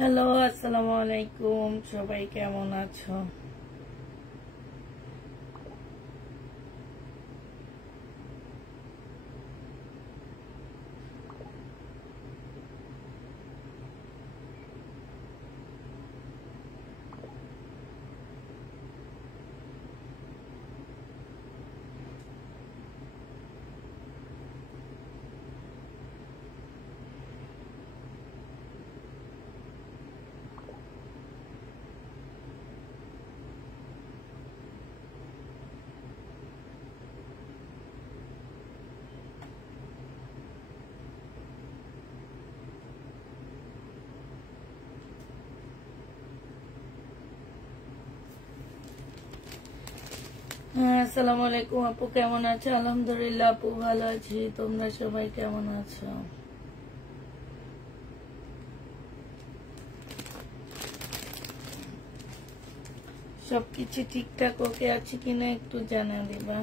Hello, আসসালামু আলাইকুম। সবাই কেমন আছো? আসসালামু আলাইকুম আপু, কেমন আছো? আলহামদুলিল্লাহ আপু, ভালো আছি। তোমরা সবাই কেমন আছো? সবকিছু ঠিকঠাক ওকে আছে কিনা একটু জানা দিবা।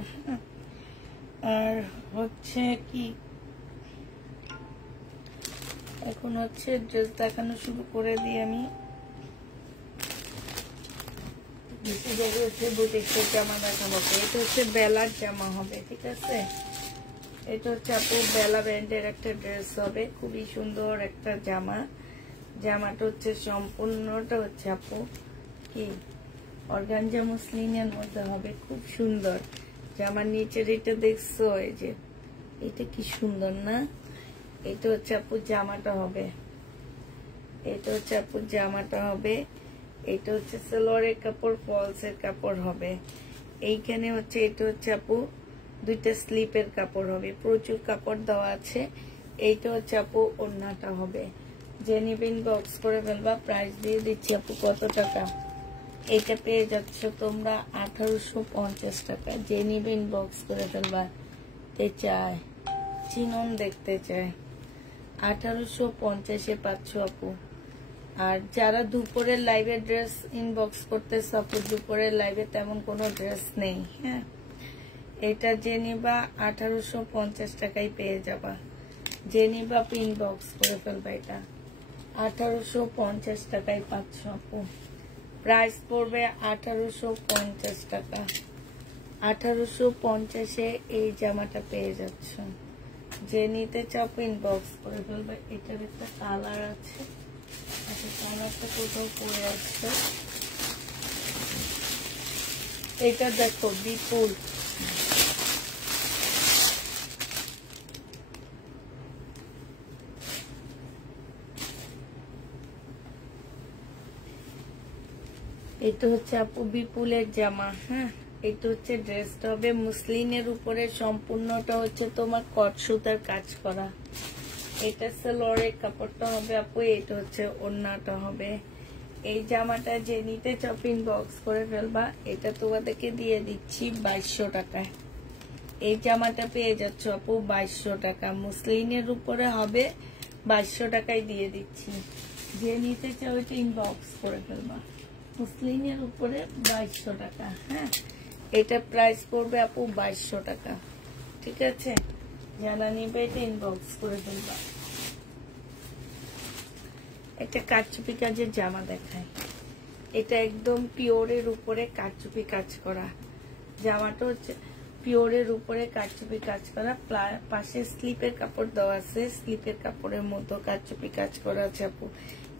আর হচ্ছে কি, এখন হচ্ছে ড্রেস দেখানো শুরু করে দিই আমি। বুটিক্সের জামা দেখাবো। এটা হচ্ছে বেলার জামা হবে, ঠিক আছে? এটা হচ্ছে আপু বেলা ব্র্যান্ডের একটা ড্রেস হবে, খুবই সুন্দর একটা জামা। জামাটা হচ্ছে সম্পূর্ণটা হচ্ছে আপু কি অর্গানজা মসলিনের মধ্যে হবে, খুব সুন্দর। জামার নিচের এটা দেখছো, এই যে এটা কি সুন্দর না? এটা হচ্ছে আপু জামাটা হবে, এটা হচ্ছে আপু জামাটা হবে। এটা হচ্ছে সালোয়ারের কাপড়, ফলসের কাপড় হবে। এইখানে হচ্ছে এটা হচ্ছে আপু দুইটা স্লিপের কাপড় হবে, প্রচুর কাপড় দেওয়া আছে। এইটা হচ্ছে আপু ওড়নাটা হবে। যে নিবেন বক্স করে ফেলবা। প্রাইস দিয়ে দিচ্ছি আপু কত টাকা? এটা পেয়ে যাচ্ছ তোমরা 1850 টাকা। যে নিবেন বক্স করে ফেলবা। তে চায় চিনন দেখতে চায় 1850-এ পাচ্ছ আপু। আর যারা দুপুরের লাইভে ড্রেস ইনবক্স করতে, আপু দুপুরের লাইভে তেমন কোনো ড্রেস নেই। হ্যাঁ, এটা যে নিবা 1850 টাকায় পেয়ে যাবা। যে নিবা ইনবক্স করে ফেলবা। এটা 1850 টাকায় পাচ্ছ আপু। প্রাইস পড়বে 1850 টাকা। 1850-এ এই জামাটা পেয়ে যাচ্ছ। যে নিতে চাও ইনবক্স করে ফেলবে। এটার একটা কালার আছে, আচ্ছা কালারটা কোথাও পড়ে আছে। এটা দেখো বিপুল, এটা হচ্ছে আপু বিপুলের জামা। হ্যাঁ, এটা হচ্ছে ড্রেসটা হবে মুসলিনের উপরে, সম্পূর্ণটা হচ্ছে তোমার কট সুতার কাজ করা। এটা সালোয়ারের কাপড়টা হবে আপু। এটা হচ্ছে ওড়নাটা হবে। এই জামাটা যে নিতে চপিং বক্স করে ফেলবা। এটা তোমাদেরকে দিয়ে দিচ্ছি 2200 টাকায়। এই জামাটা পেয়ে যাচ্ছ আপু 2200 টাকা। মুসলিনের উপরে হবে, 2200 টাকায় দিয়ে দিচ্ছি। যে নিতে চাও এটা ইনবক্স করে ফেলবা। মুসলিনের উপরে 2200 টাকা। হ্যাঁ, এটা প্রাইস পড়বে আপু 2200 টাকা, ঠিক আছে? যারা নিবে এটা ইনবক্স করে ফেলবা। একটা কারচুপি কাজের জামা দেখায়। এটা একদম পিওরের উপরে কারচুপি কাজ করা। জামাটা হচ্ছে পিওরের উপরে কারচুপি কাজ করা, পাশে স্লিপের কাপড় দেওয়া আছে। স্লিপের কাপড়ের মধ্যে কারচুপি কাজ করা আছে আপু।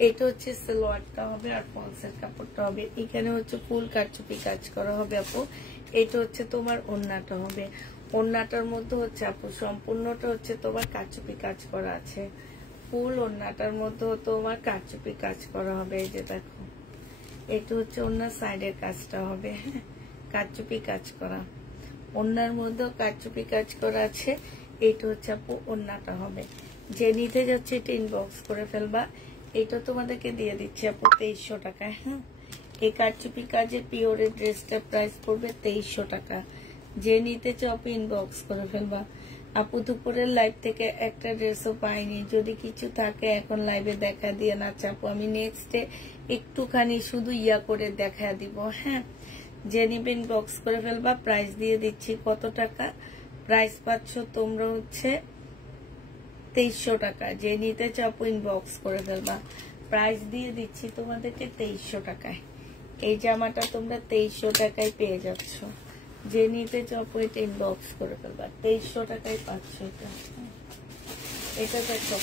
এটা হচ্ছে সালোয়ারটা হবে আর ফলসের কাপড়টা হবে। এখানে হচ্ছে ফুল কারচুপি কাজ করা হবে আপু। এটা হচ্ছে তোমার ওড়নাটা হবে। ওড়নাটার মধ্যে হচ্ছে আপু সম্পূর্ণটা হচ্ছে তোমার কারচুপি কাজ করা আছে। ফুল ওড়নাটার মধ্যে তোমার কারচুপি কাজ করা হবে। এই যে দেখো, এটা হচ্ছে ওড়নার সাইডের কাজটা হবে। হ্যাঁ, কারচুপি কাজ করা। ওড়নার মধ্যেও কারচুপি কাজ করা আছে। এইটা হচ্ছে আপু ওড়নাটা হবে। যে নিতে যাচ্ছে এটা ইনবক্স করে ফেলবা। এটা তোমাদেরকে দিয়ে দিচ্ছি আপু 2300 টাকা। হ্যাঁ, এই কারচুপি কাজের পিওরের ড্রেসটার প্রাইস পড়বে 2300 টাকা। যে নিতে চাও আপু ইনবক্স করে ফেলবা। আপু দুপুরের লাইভ থেকে একটা ড্রেসও পাইনি। যদি কিছু থাকে এখন লাইভে দেখা দিয়ে না চাপু, আমি নেক্সট ডে একটুখানি শুধু ইয়া করে দেখা দিব। হ্যাঁ, যে নিবেন বক্স করে ফেলবা। প্রাইস দিয়ে দিচ্ছি কত টাকা? প্রাইস পাচ্ছ তোমরা হচ্ছে 2300 টাকা। যে নিতে চাও ইনবক্স করে ফেলবা। প্রাইস দিয়ে দিচ্ছি তোমাদেরকে 2300 টাকায়। এই জামাটা তোমরা 2300 টাকায় পেয়ে যাচ্ছ। যে নিতে চাও এটা ইনবক্স করে ফেলবা, 2300 টাকায় পাচ্ছ এটা। এটা দেখো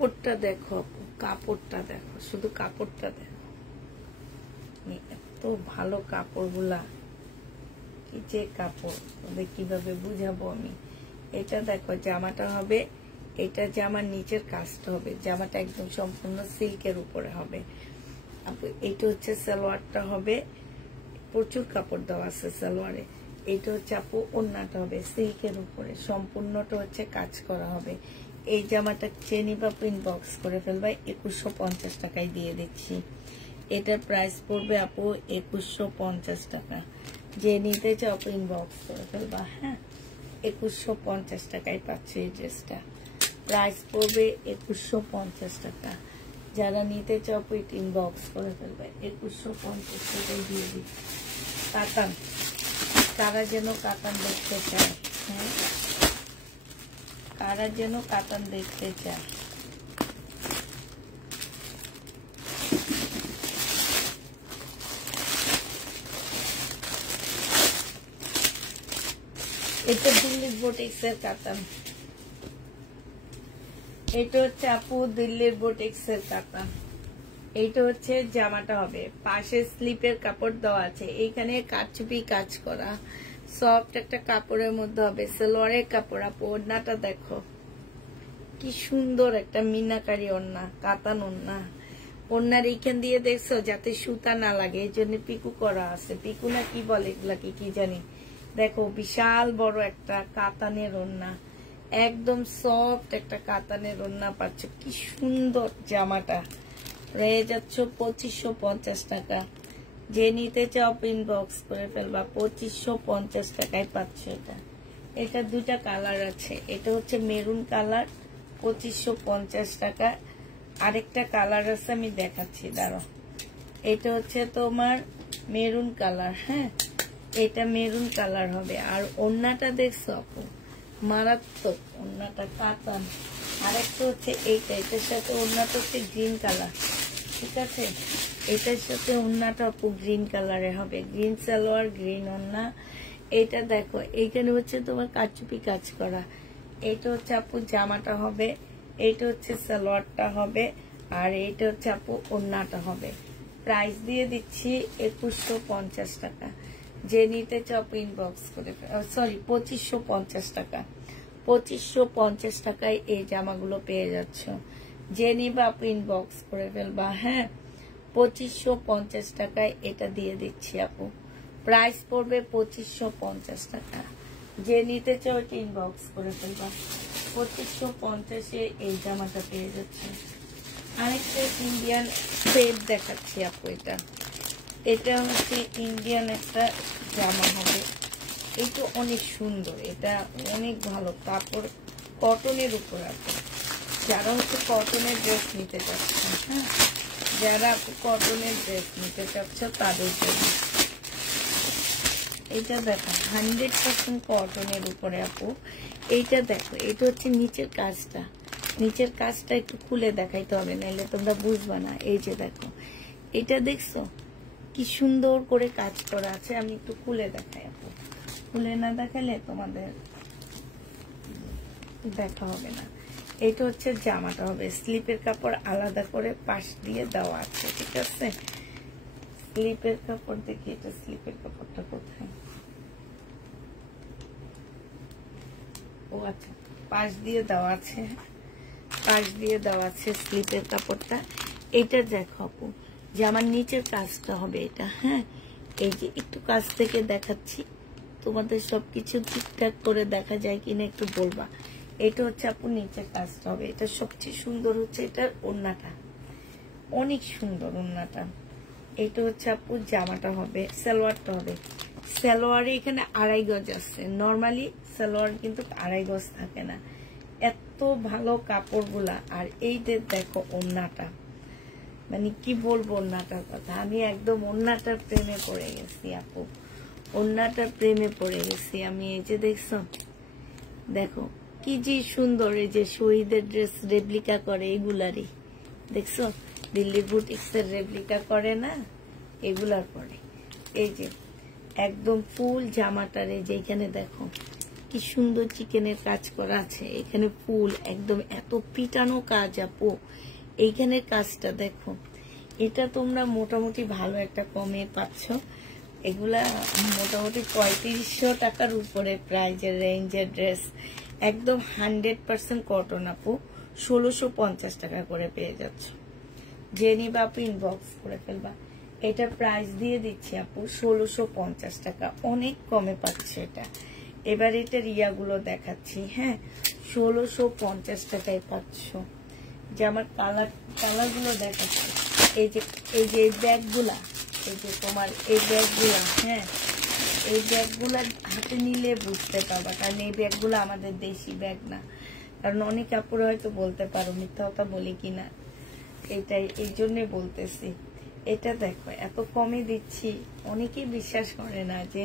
কাপড়টা দেখো, কাপড়টা দেখো, শুধু কাপড়টা দেখো, এত ভালো কাপড়গুলা, কি যে কাপড়, তবে কিভাবে বুঝাবো আমি। এটা দেখো জামাটা হবে, এটা জামার নিচের কাজটা হবে, জামাটা একদম সম্পূর্ণ সিল্কের উপরে হবে। এইটা হচ্ছে সালোয়ারটা হবে, প্রচুর কাপড় দেওয়া আছে সালোয়ারে। এইটা হচ্ছে আপু ওড়নাটা হবে সিল্কের উপরে, সম্পূর্ণটা হচ্ছে কাজ করা হবে। এই জামাটা চেনি বা ইনবক্স করে ফেলবা, 2150 টাকায় দিয়ে দিচ্ছি। এটার প্রাইস পড়বে আপু 2150 টাকা। যে নিতে চাও আপু ইনবক্স করে ফেলবা। হ্যাঁ, 2150 টাকায় পাচ্ছে এই ড্রেসটা। প্রাইস পড়বে 2150 টাকা। যারা নিতে চাও আপু ইনবক্স করে ফেলবে, 2150 টাকায় দিয়ে দিচ্ছি। কাতান, তারা যেন কাতান দেখতে চায়। হ্যাঁ, কারা যেন কাতান দেখতে চায়। এটা দিল্লির বোটেক্সের কাতান, এটা হচ্ছে আপু দিল্লির বোটেক্সের কাতান। এইটা হচ্ছে জামাটা হবে, পাশে স্লিপের কাপড় দেওয়া আছে, এইখানে কারচুপি কাজ করা, সফট একটা কাপড়ের মধ্যে হবে, সালোয়ারের কাপড়। আপু ওড়নাটা দেখো কি সুন্দর, একটা মিনাকারি ওড়না, কাতান ওড়না। ওড়নার এইখান দিয়ে দেখছো যাতে সুতা না লাগে, এই জন্য পিকু করা আছে, পিকু না কি বলে এগুলাকে কি জানি। দেখো বিশাল বড় একটা কাতানের ওড়না, একদম সফট একটা কাতানের ওড়না পাচ্ছ। কি সুন্দর জামাটা, রয়ে যাচ্ছ 2550 টাকা। যে নিতে চাও ইনবক্স করে ফেলবা, 2550 টাকায় পাচ্ছ এটা। এটা দুইটা কালার আছে, এটা হচ্ছে মেরুন কালার, 2550 টাকা। আরেকটা কালার আছে আমি দেখাচ্ছি, দাঁড়াও। এটা হচ্ছে তোমার মেরুন কালার। হ্যাঁ, এটা মেরুন কালার হবে। আর ওড়নাটা দেখছো আপু, মারাত্মক ওড়নাটা, কাতান। আরেকটা হচ্ছে এইটা, এটার সাথে ওড়নাটা হচ্ছে গ্রিন কালার, ঠিক আছে। এটার সাথে ওড়নাটা আপু গ্রিন কালারে হবে, গ্রিন সালোয়ার গ্রিন ওড়না। এটা দেখো এইখানে হচ্ছে তোমার কারচুপি কাজ করা। এইটা হচ্ছে আপু জামাটা হবে, এইটা হচ্ছে সালোয়ারটা হবে, আর এইটা হচ্ছে আপু ওড়নাটা হবে। প্রাইস দিয়ে দিচ্ছি 2150 টাকা। যে নিতে চাও ইনবক্স করে, সরি 2550 টাকা। 2550 টাকায় এই জামাগুলো পেয়ে যাচ্ছ। যে নিবা আপু ইনবক্স করে ফেলবা। হ্যাঁ, 2550 টাকায় এটা দিয়ে দিচ্ছি আপু। প্রাইস পড়বে 2550 টাকা। যে নিতে চাও এটা ইনবক্স করে ফেলবা, 2550-এ এই জামাটা পেয়ে যাচ্ছে। আরেকটা ইন্ডিয়ান সেট দেখাচ্ছি আপু, এটা হচ্ছে ইন্ডিয়ান একটা জামা হবে। এটা অনেক সুন্দর, এটা অনেক ভালো কাপড়, কটনের উপর আছে। যারা হচ্ছে কটনের ড্রেস নিতে চাচ্ছে, হ্যাঁ, যারা কটনের ড্রেস নিতে চাচ্ছ তাদের জন্য এটা দেখো 100% কটনের উপরে আপু। এইটা দেখো, এটা হচ্ছে নিচের কাজটা, নিচের কাজটা একটু খুলে দেখাইতে হবে, নাইলে তোমরা বুঝবা না। এই যে দেখো, এটা দেখছো কি সুন্দর করে কাজ করা আছে। আমি একটু খুলে দেখাই আপু, খুলে না দেখালে তোমাদের দেখা হবে না। এটা হচ্ছে জামাটা হবে, স্লিপের কাপড় আলাদা করে পাশ দিয়ে দেওয়া আছে, ঠিক আছে। স্লিপের কাপড় দেখি, এটা স্লিপের কাপড়টা কোথায়? ও আচ্ছা, পাশ দিয়ে দেওয়া আছে, পাশ দিয়ে দেওয়া আছে স্লিপের কাপড়টা। এটা দেখো আপু, জামার নিচের কাজটা হবে এটা। হ্যাঁ, এই যে একটু কাছ থেকে দেখাচ্ছি, তোমাদের সবকিছু ঠিকঠাক করে দেখা যায় কিনা একটু বলবা। এটা হচ্ছে আপু নিচের কাজটা হবে, এটা সবচেয়ে সুন্দর হচ্ছে এটার ওড়নাটা, অনেক সুন্দর ওড়নাটা। এটা হচ্ছে আপু জামাটা হবে, সালোয়ারটা হবে। সালোয়ারে এখানে 2.5 গজ আছে, নর্মালি সালোয়ার কিন্তু 2.5 গজ থাকে না, এত ভালো কাপড়গুলা। আর এই যে দেখো ওড়নাটা, মানে কি বলবো ওড়নাটার কথা, আমি একদম ওড়নাটার প্রেমে পড়ে গেছি আপু, ওড়নাটার প্রেমে পড়ে গেছি আমি। এই যে দেখছো, দেখো কি যে সুন্দর, এই যে শহীদের ড্রেস রেপ্লিকা করে এগুলারই, দেখছো দিল্লি বুটিক্সের রেপ্লিকা করে না, এগুলার পরে। এই যে একদম ফুল জামাটার এই যে এখানে দেখো কি সুন্দর চিকেনের কাজ করা আছে, এখানে ফুল একদম এত পিটানো কাজ আপু, এইখানের কাজটা দেখো। এটা তোমরা মোটামুটি ভালো একটা কমে পাচ্ছ, এগুলা মোটামুটি 3500 টাকার উপরে প্রাইজের রেঞ্জের ড্রেস, একদম 100% কটন আপু, 1650 টাকা করে পেয়ে যাচ্ছ। যে নিবা আপু ইনবক্স করে ফেলবা। এটা প্রাইস দিয়ে দিচ্ছি আপু 1650 টাকা, অনেক কমে পাচ্ছে এটা। এবার এটার ইয়াগুলো দেখাচ্ছি, হ্যাঁ 1650 টাকায় পাচ্ছ। যে আমার কালারগুলো দেখাচ্ছি, এই যে এই ব্যাগগুলা, এই যে তোমার এই ব্যাগগুলা, হ্যাঁ এই ব্যাগগুলা হাতে নিলে বুঝতে পারবা, কারণ এই ব্যাগগুলো আমাদের দেশি ব্যাগ না। কারণ অনেক কাপড় হয়তো বলতে পারো মিথ্যা কথা বলি কিনা, এটাই এই জন্যে বলতেছি। এটা দেখো এত কমে দিচ্ছি, অনেকেই বিশ্বাস করে না যে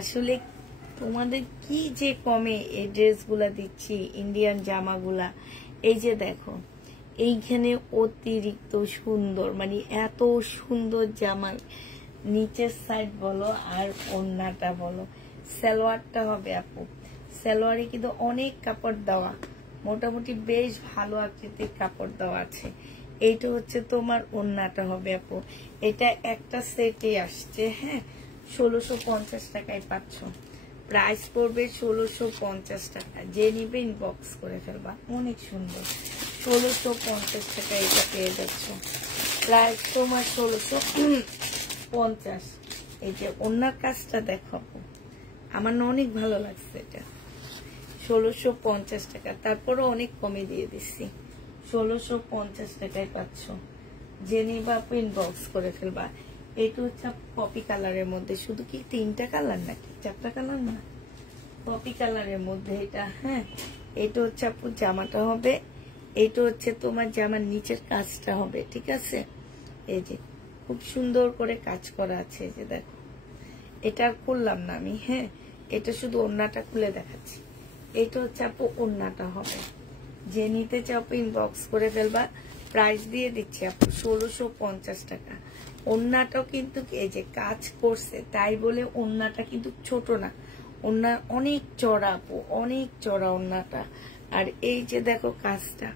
আসলে তোমাদের কি যে কমে এই ড্রেসগুলা দিচ্ছি, ইন্ডিয়ান জামাগুলা। এই যে দেখো এইখানে অতিরিক্ত সুন্দর, মানে এত সুন্দর জামা, নিচের সাইড বলো আর ওড়নাটা বলো। সালোয়ারটা হবে আপু, সালোয়ারে কিন্তু অনেক কাপড় দেওয়া, মোটামুটি বেশ ভালো আকৃতির কাপড় দেওয়া আছে। এইটা হচ্ছে তোমার ওড়নাটা হবে আপু, এটা একটা সেটে আসছে, হ্যাঁ 1650 টাকায় পাচ্ছ। প্রাইস পড়বে 1650 টাকা, যে নিবে ইনবক্স করে ফেলবা, অনেক সুন্দর। 1650 টাকা এটা পেয়ে যাচ্ছ, প্রাইস তোমার 1650। এই যে ওড়নার কাজটা দেখো, আমার না অনেক ভালো লাগছে এটা, 1650 টাকা, তারপরও অনেক কমে দিয়ে দিচ্ছি, 1650 টাকায় পাচ্ছ। যে নিবা ইনবক্স করে ফেলবা। এটা হচ্ছে কপি কালারের মধ্যে, শুধু কি 3টা কালার নাকি 4টা কালার না, কপি কালারের মধ্যে এটা, হ্যাঁ এটা হচ্ছে আপু জামাটা হবে। এটা হচ্ছে তোমার জামার নিচের কাজটা হবে, ঠিক আছে। এই যে খুব সুন্দর করে কাজ করা আছে, এই যে দেখো, এটা আর করলাম না আমি, হ্যাঁ এটা শুধু ওড়নাটা খুলে দেখাচ্ছি। এটা হচ্ছে আপু ওড়নাটা হবে, যে নিতে চাও ইনবক্স করে ফেলবা। প্রাইস দিয়ে দিচ্ছি আপু 1650 টাকা। ওড়নাটাও কিন্তু এই যে কাজ করছে, তাই বলে ওড়নাটা কিন্তু ছোট না, ওড়না অনেক চড়া আপু, অনেক চড়া ওড়নাটা। আর এই যে দেখো কাজটা,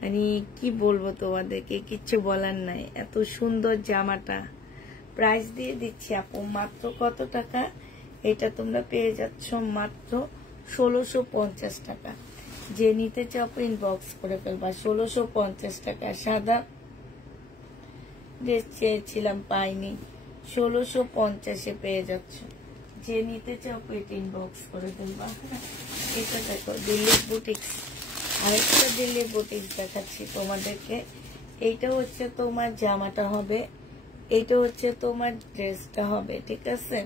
মানে কি বলবো তোমাদেরকে, কিচ্ছু বলার নাই, এত সুন্দর জামাটা। প্রাইস দিয়ে দিচ্ছি আপু মাত্র কত টাকা, এটা তোমরা পেয়ে যাচ্ছ মাত্র 1650 টাকা। যে নিতে চাও ইনবক্স করে ফেলবা, 1650 টাকা। সাদা ড্রেস চেয়েছিলাম পাইনি, 1650-এ পেয়ে যাচ্ছ। যে নিতে চাও ইনবক্স করে ফেলবা। এটা দেখো দিল্লি বুটিক্স, আরেকটা দিল্লি বুটিক্স দেখাচ্ছি তোমাদেরকে। এইটা হচ্ছে তোমার জামাটা হবে, এইটা হচ্ছে তোমার ড্রেসটা হবে, ঠিক আছে।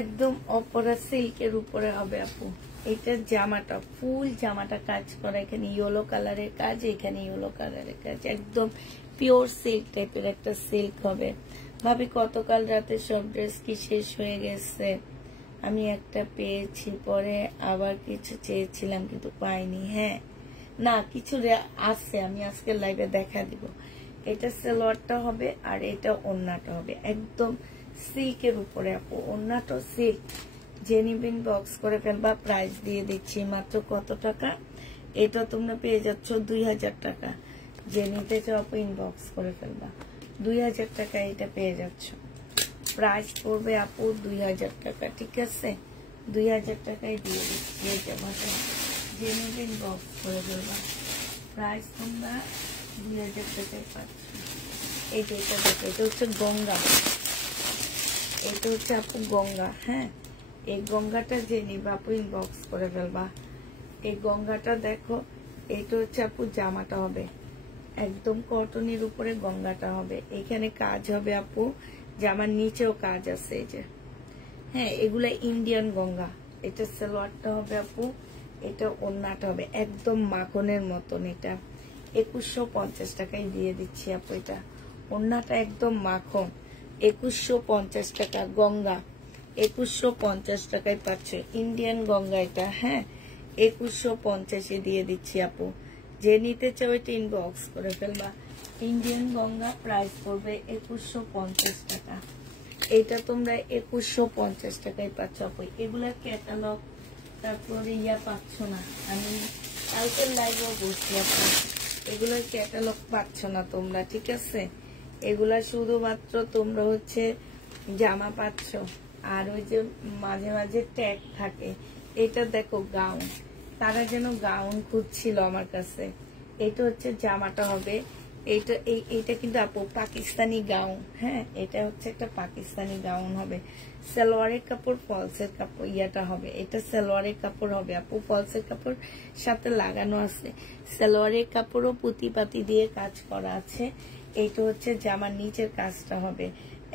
একদম অপরা সিল্কের উপরে হবে আপু। এটা জামাটা ফুল জামাটা কাজ করা, এখানে ইয়েলো কালারের কাজ, এখানে ইয়েলো কালারের কাজ, একদম পিওর সিল্ক টাইপের একটা সিল্ক হবে। ভাবি গতকাল রাতে সব ড্রেস কি শেষ হয়ে গেছে? আমি একটা পেয়েছি, পরে আবার কিছু চেয়েছিলাম কিন্তু পাইনি। হ্যাঁ না কিছু আছে, আমি আজকে লাইভে দেখা দিব। এটা সালোয়ারটা হবে আর এটা ওড়নাটা হবে, একদম সিল্কের উপরে আপু, ওড়নাটা সিল্ক। যে নিবেন বক্স করে ফেলবা। প্রাইস দিয়ে দিচ্ছি মাত্র কত টাকা, এটা তোমরা পেয়ে যাচ্ছ 2000 টাকা। যে নিতে চাও আপু ইনবক্স করে ফেলবা। 2000 টাকায় এটা পেয়ে যাচ্ছ। প্রাইস পড়বে আপু 2000 টাকা, ঠিক আছে? 2000 টাকায় দিয়ে দিচ্ছি এই জামাটা, যে নিতে ইনবক্স করে ফেলবা। প্রাইস তোমরা 2000 টাকায় পাচ্ছ। এই যে এটা দেখো, এটা হচ্ছে গঙ্গা, এটা হচ্ছে আপু গঙ্গা। হ্যাঁ, এই গঙ্গাটা যে নিবা আপু ইনবক্স করে ফেলবা। এই গঙ্গাটা দেখো, এইটা হচ্ছে আপু জামাটা হবে একদম কটনের উপরে, গঙ্গাটা হবে। এখানে কাজ হবে আপু, জামার নিচেও কাজ আছে এই যে। হ্যাঁ, এগুলা ইন্ডিয়ান গঙ্গা। এটা সালোয়ারটা হবে আপু, এটা ওড়নাটা হবে একদম মাখনের মতন। এটা 2150 টাকায় দিয়ে দিচ্ছি আপু। এটা ওড়নাটা একদম মাখন, 2150 টাকা। গঙ্গা 2150 টাকায় পাচ্ছে, ইন্ডিয়ান গঙ্গা এটা। হ্যাঁ, 2150-এ দিয়ে দিচ্ছি আপু। যে নিতে চাও এটা ইনবক্স করে ফেলবা। ইন্ডিয়ান গঙ্গা প্রাইস পড়বে 2150 টাকা। এটা তোমরা 2150 টাকায় পাচ্ছ আপু। এগুলার ক্যাটালগ তারপরে পাচ্ছ না, আমি কালকের লাইভেও বলছি আপু, এগুলোর ক্যাটালগ পাচ্ছ না তোমরা, ঠিক আছে? এগুলা শুধুমাত্র তোমরা হচ্ছে জামা পাচ্ছ, আর ওই যে মাঝে মাঝে ট্যাগ থাকে। এটা দেখো গাউন, তারা যেন গাউন খুঁজছিল আমার কাছে। এটা হচ্ছে জামাটা হবে, এইটা কিন্তু আপু পাকিস্তানি গাউন। হ্যাঁ, এটা হচ্ছে একটা পাকিস্তানি গাউন হবে। সালোয়ারের কাপড় ফলসের কাপড় ইয়াটা হবে, এটা সালোয়ারের কাপড় হবে আপু, ফলসের কাপড় সাথে লাগানো আছে। সালোয়ারের কাপড়ও পুঁতিপাতি দিয়ে কাজ করা আছে। এইটা হচ্ছে জামার নিচের কাজটা হবে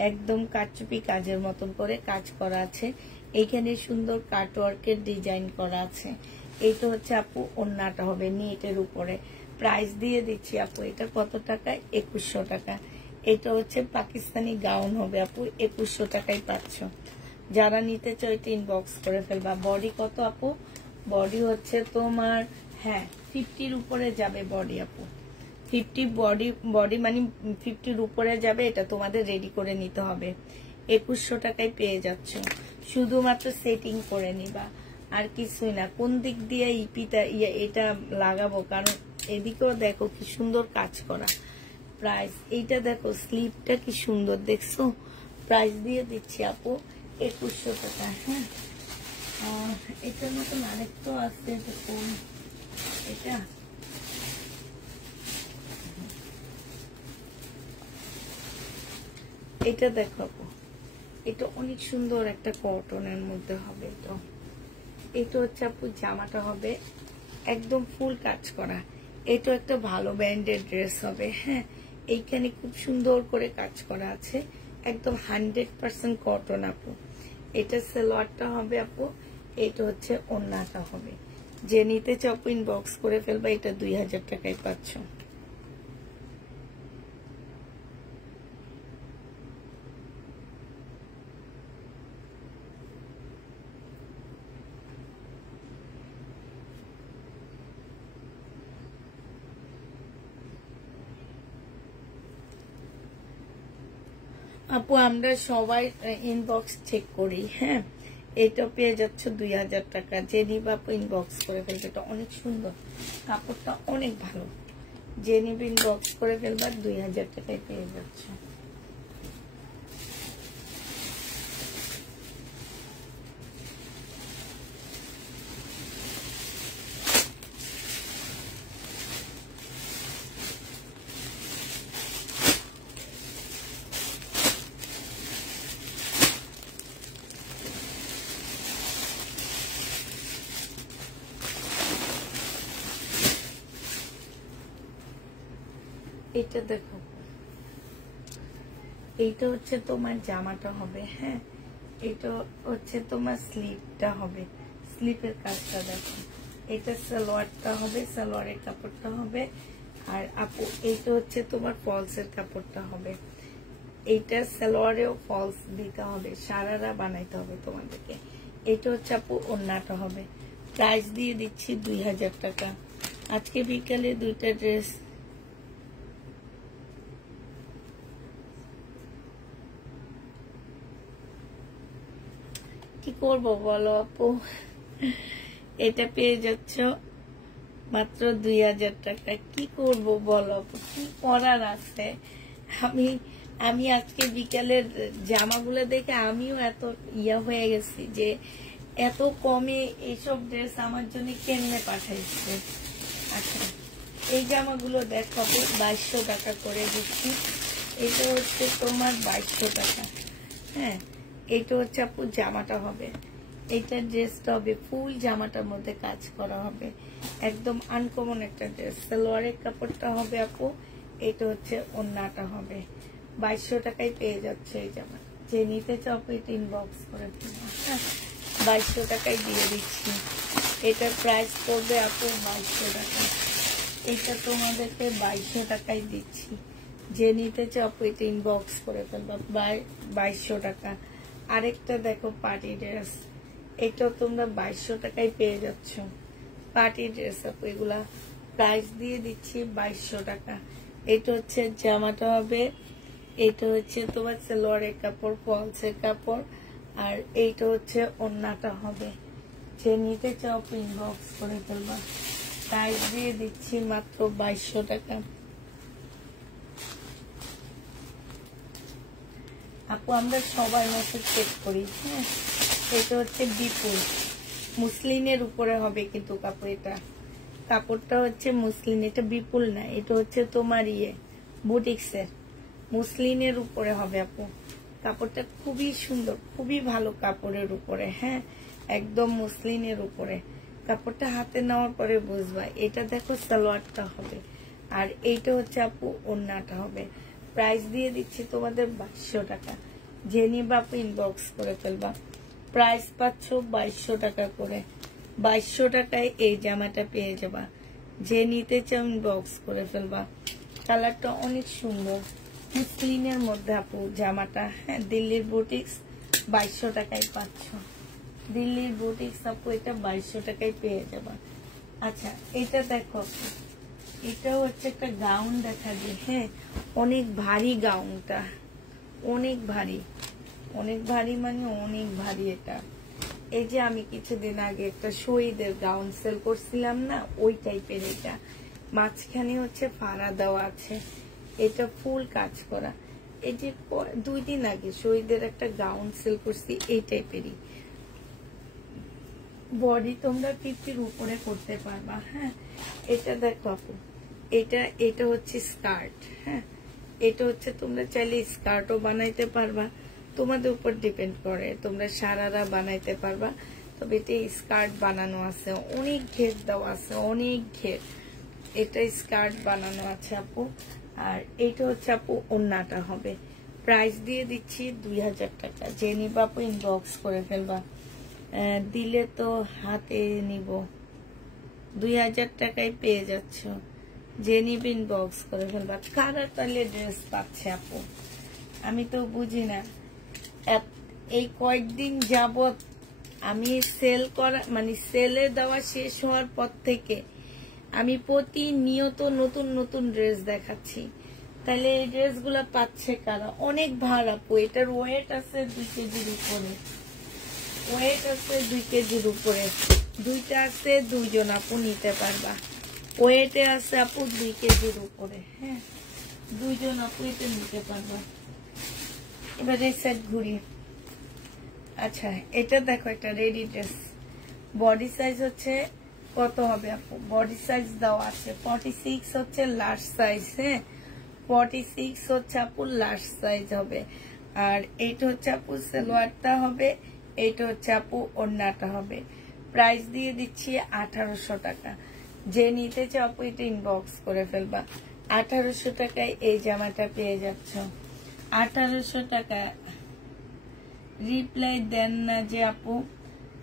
একদম কারচুপি কাজের মতন করে কাজ করা আছে। এইখানে সুন্দর কাটওয়ার্কের ডিজাইন করা আছে। এইটা হচ্ছে আপু ওড়নাটা হবে নেটের উপরে। প্রাইস দিয়ে দিচ্ছি আপু, এটা কত টাকা? 2100 টাকা। এটা হচ্ছে পাকিস্তানি গাউন হবে আপু, 2100 টাকায় পাচ্ছ। যারা নিতে চাও এটা ইনবক্স করে ফেলবা। বডি কত আপু? বডি হচ্ছে তোমার 50-র উপরে যাবে বডি আপু। 50 বডি মানে 50-র উপরে যাবে। এটা তোমাদের রেডি করে নিতে হবে। 2100 টাকায় পেয়ে যাচ্ছ। শুধুমাত্র সেটিং করে নিবা, আর কিছুই না। কোন দিক দিয়ে এটা লাগাবো, কারণ এদিকেও দেখো কি সুন্দর কাজ করা। প্রাইস এইটা দেখো, স্লিপটা কি সুন্দর দেখছো। প্রাইস দিয়ে দিচ্ছি আপু 2100 টাকা। হ্যাঁ, এটার মতন আরেকটা আছে, কোন এটা? এটা দেখো আপু, এটা অনেক সুন্দর একটা কটনের মধ্যে হবে। তো এটা হচ্ছে আপু জামাটা হবে একদম ফুল কাজ করা। এটা একটা ভালো ব্র্যান্ডের ড্রেস হবে। হ্যাঁ, এইখানে খুব সুন্দর করে কাজ করা আছে, একদম 100% কটন আপু। এটা সালোয়ারটা হবে আপু, এটা হচ্ছে ওড়নাটা হবে। যে নিতে চাও ইনবক্স করে ফেলবা। এটা 2000 টাকায় পাচ্ছ। আপু আমরা সবাই ইনবক্স চেক করি। হ্যাঁ, এটা পেয়ে যাচ্ছে 2000 টাকা। যে নিবে আপু ইনবক্স করে ফেলবে। এটা অনেক সুন্দর, কাপড়টা অনেক ভালো। যে নিবে ইনবক্স করে ফেলবা, 2000 টাকায় পেয়ে যাচ্ছে। এটা দেখো, এইটা হচ্ছে তোমার জামাটা হবে। হ্যাঁ, এটা হচ্ছে তোমার স্লিপটা হবে, স্লিপের কাজটা দেখো। এটা সালোয়ারটা হবে, সালোয়ারের কাপড়টা হবে। আর আপু এইটা হচ্ছে তোমার ফলসের কাপড়টা হবে। এইটা সালোয়ারেও ফলস দিতে হবে, সারারা বানাইতে হবে তোমাদেরকে। এটা হচ্ছে আপু ওড়নাটা হবে। প্রাইস দিয়ে দিচ্ছি 2000 টাকা। আজকে বিকালে দুইটা ড্রেস। কি করবো বলো আপু, এটা পেয়ে যাচ্ছ মাত্র 2000 টাকা। কি করব বলো, কি করার আছে। আমি আজকে বিকালের জামাগুলো দেখে আমিও এত হয়ে গেছি যে এত কমে এইসব ড্রেস আমার জন্য কেমনে পাঠাইছে। আচ্ছা, এই জামাগুলো দেখাবো 2200 টাকা করে দিচ্ছি। এটা হচ্ছে তোমার 2200 টাকা। হ্যাঁ, এটা হচ্ছে আপু জামাটা হবে, এইটা ড্রেসটা হবে ফুল জামাটার মধ্যে কাজ করা হবে, একদম আনকমন একটা ড্রেস। সালোয়ারের কাপড়টা হবে আপু, এটা হচ্ছে ওড়নাটা হবে। 2200 টাকায় পেয়ে যাচ্ছে এই জামা। যে নিতে চাও আপু এটা ইনবক্স করে দিবো। হ্যাঁ, 2200 টাকায় দিয়ে দিচ্ছি। এটার প্রাইস পড়বে আপু 2200 টাকা। এটা তোমাদেরকে 2200 টাকায় দিচ্ছি। যে নিতে চাও আপু এটা ইনবক্স করে ফেলবা 2200 টাকা। আরেকটা দেখো পার্টি ড্রেস, এটা তোমরা 2200 টাকায় পেয়ে যাচ্ছ। পার্টি ড্রেস আপু, এগুলা প্রাইস দিয়ে দিচ্ছি 2200 টাকা। এটা হচ্ছে জামাটা হবে, এটা হচ্ছে তোমার সালোয়ারের কাপড়, ফলসের কাপড়, আর এইটা হচ্ছে ওড়নাটা হবে। যে নিতে চাও আপু ইনবক্স করে ফেলবা। প্রাইস দিয়ে দিচ্ছি মাত্র 2200 টাকা। আপু আমরা সবাই মেসেজ চেক করি। হ্যাঁ, এটা হচ্ছে বিপুল মুসলিনের উপরে হবে কিন্তু কাপড়, এটা কাপড়টা হচ্ছে মুসলিন, এটা বিপুল না, এটা হচ্ছে তোমার বুটিক্সের মুসলিনের উপরে হবে আপু। কাপড়টা খুবই সুন্দর, খুবই ভালো কাপড়ের উপরে। হ্যাঁ, একদম মুসলিনের উপরে। কাপড়টা হাতে নেওয়ার পরে বুঝবা। এটা দেখো সালোয়ারটা হবে, আর এইটা হচ্ছে আপু ওড়নাটা হবে। প্রাইস দিয়ে দিচ্ছি তোমাদের 2200 টাকা। যে নিবা আপু ইনবক্স করে ফেলবা। প্রাইস পাচ্ছ 2200 টাকা করে। 2200 টাকায় এই জামাটা পেয়ে যাবা। যে নিতে চাও ইনবক্স করে ফেলবা। কালারটা অনেক সুন্দর, মুসলিনের মধ্যে আপু জামাটা। হ্যাঁ, দিল্লির বুটিক্স 2200 টাকায় পাচ্ছ। দিল্লির বুটিক্স আপু এটা 2200 টাকায় পেয়ে যাবা। আচ্ছা, এটা দেখো আপু, এটা হচ্ছে একটা গাউন দেখা যায়। হ্যাঁ, অনেক ভারী গাউনটা, অনেক ভারী, অনেক ভারী মানে অনেক ভারী। এটা এই যে আমি কিছুদিন আগে একটা শহীদের গাউন সেল করছিলাম না, ওই টাইপের। এটা মাঝখানে হচ্ছে ফাড়া দেওয়া আছে, এটা ফুল কাজ করা। এই যে 2 দিন আগে শহীদের একটা গাউন সেল করছি এই টাইপেরই। বডি তোমরা 50-র উপরে করতে পারবা। হ্যাঁ, এটা দেখো আপু, এটা হচ্ছে স্কার্ট। হ্যাঁ, এটা হচ্ছে তোমরা চাইলে স্কার্টও বানাইতে পারবা, তোমাদের উপর ডিপেন্ড করে। তোমরা সারারা বানাইতে পারবা, তবে এটা স্কার্ট বানানো আছে, অনেক ঘের দেওয়া আছে, অনেক ঘের। এটা স্কার্ট বানানো আছে আপু। আর এইটা হচ্ছে আপু ওড়নাটা হবে। প্রাইস দিয়ে দিচ্ছি 2000 টাকা। যে নিবা আপু ইনবক্স করে ফেলবা। দিলে তো হাতে নিব। 2000 টাকায় পেয়ে যাচ্ছ। যে নিবে ইনবক্স করে ফেলবা। কারা তাহলে ড্রেস পাচ্ছে আপু, আমি তো বুঝি না। এই কয়েকদিন যাবত আমি সেল করা মানে সেলে দেওয়া শেষ হওয়ার পর থেকে আমি প্রতিনিয়ত নতুন নতুন ড্রেস দেখাচ্ছি। তাহলে এই ড্রেসগুলো পাচ্ছে কারা? অনেক ভার আপু। এটার ওয়েট আছে 2 কেজির উপরে, ওয়েট আছে 2 কেজির উপরে। দুইটা আছে, 2 জন আপু নিতে পারবা। ওয়েটে আছে আপু 2 কেজির উপরে। হ্যাঁ, 2 জন আপু এটা নিতে পারবা। এবার এই সেট ঘুরি। আচ্ছা, এটা দেখো, এটা রেডি ড্রেস। বডি সাইজ হচ্ছে কত হবে আপু? বডি সাইজ দেওয়া আছে 46 হচ্ছে লার্জ সাইজ। হ্যাঁ, 46 হচ্ছে আপু লার্জ সাইজ হবে। আর এইটা হচ্ছে আপু সালোয়ারটা হবে, এইটা হচ্ছে আপু ওড়নাটা হবে। প্রাইস দিয়ে দিচ্ছি 1800 টাকা। যে নিতে চাও আপু এটা ইনবক্স করে ফেলবা। 1800 টাকায় এই জামাটা পেয়ে যাচ্ছ। 1800 টাকা। রিপ্লাই দেন না যে আপু।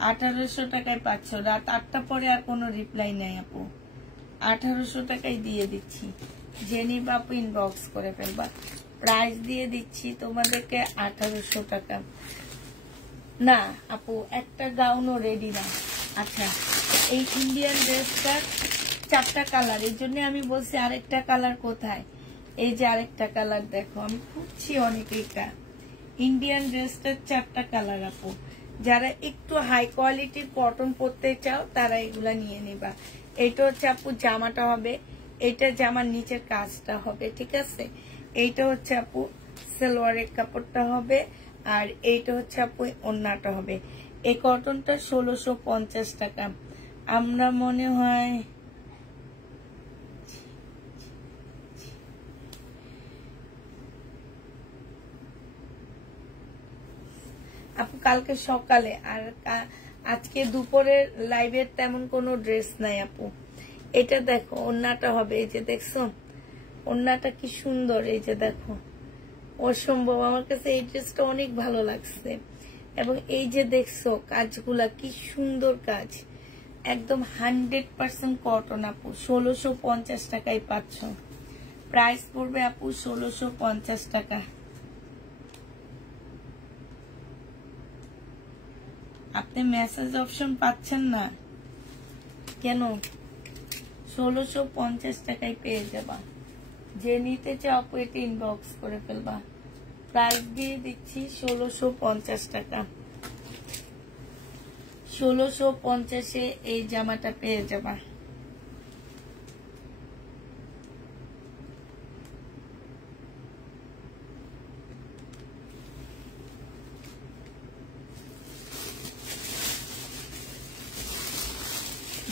1800 টাকায় পাচ্ছ। রাত 8টা পরে আর কোনো রিপ্লাই নাই আপু। 1800 টাকায় দিয়ে দিচ্ছি। যে নিবা আপু ইনবক্স করে ফেলবা। প্রাইস দিয়ে দিচ্ছি তোমাদেরকে 1800 টাকা। না আপু, একটা গাউনও রেডি না। আচ্ছা, এই ইন্ডিয়ান ড্রেসটা 4টা কালার, এর জন্য আমি বলছি আরেকটা কালার কোথায়। এই যে আরেকটা কালার দেখো, আমি খুঁজছি অনেক। এটা ইন্ডিয়ান ড্রেসটার 4টা কালার আপু। যারা একটু হাই কোয়ালিটির কটন পরতে চাও তারা এগুলা নিয়ে নিবা। এইটা হচ্ছে আপু জামাটা হবে, এটা জামার নিচের কাজটা হবে, ঠিক আছে। এইটা হচ্ছে আপু সালোয়ারের কাপড়টা হবে, আর এইটা হচ্ছে আপু ওড়নাটা হবে। এই কটনটা 1650 টাকা। আমরা মনে হয় আপু কালকে সকালে, আর আজকে দুপুরের লাইভের তেমন কোনো ড্রেস নাই আপু। এটা দেখো ওড়নাটা হবে, এই যে দেখছো ওড়নাটা কি সুন্দর, এই যে দেখো অসম্ভব। আমার কাছে এই ড্রেসটা অনেক ভালো লাগছে। এবং এই যে দেখছো কাজগুলা কি সুন্দর কাজ, একদম 100% কটন আপু। 1650 টাকায় পাচ্ছ। প্রাইস পড়বে আপু 1650 টাকা। আপনি মেসেজ অপশন পাচ্ছেন না কেন? 1650 টাকায় পেয়ে যাবা। যে নিতে চাও আপু এটা ইনবক্স করে ফেলবা। প্রাইস দিয়ে দিচ্ছি 1650 টাকা। 1650-এ এই জামাটা পেয়ে যাবা।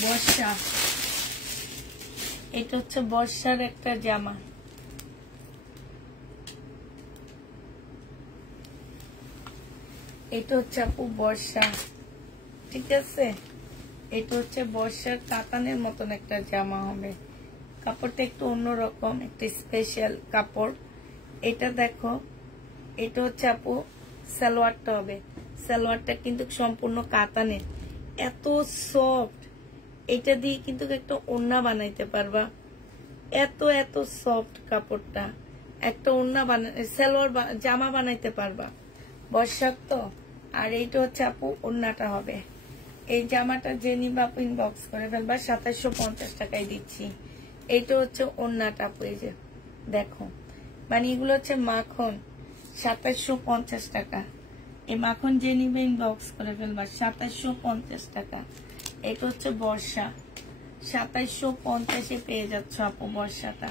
বর্ষা, এটা হচ্ছে বর্ষার একটা জামা। এটা হচ্ছে আপু বর্ষা, ঠিক আছে। এটা হচ্ছে বর্ষার কাতানের মতন একটা জামা হবে। কাপড়টা একটু অন্যরকম, একটা স্পেশাল কাপড়। এটা দেখো, এটা হচ্ছে আপু সালোয়ারটা হবে। সালোয়ারটা কিন্তু সম্পূর্ণ কাতানের, এত সফট। এটা দিয়ে কিন্তু একটা ওড়না বানাইতে পারবা, এত এত সফট কাপড়টা। একটা ওড়না সালোয়ার জামা বানাইতে পারবা বর্ষার তো। আর এইটা হচ্ছে আপু ওড়নাটা হবে। এই জামাটা যে নিবা আপু ইনবক্স করে ফেলবা। 2750 টাকায় দিচ্ছি। এইটা হচ্ছে ওড়নাটা আপু, এই যে দেখো, মানে এগুলো হচ্ছে মাখন। 2750 টাকা। এই মাখন যে নিবে ইনবক্স করে ফেলবা। 2750 টাকা। এটা হচ্ছে বর্ষা। 2750-এ পেয়ে যাচ্ছ আপু বর্ষাটা।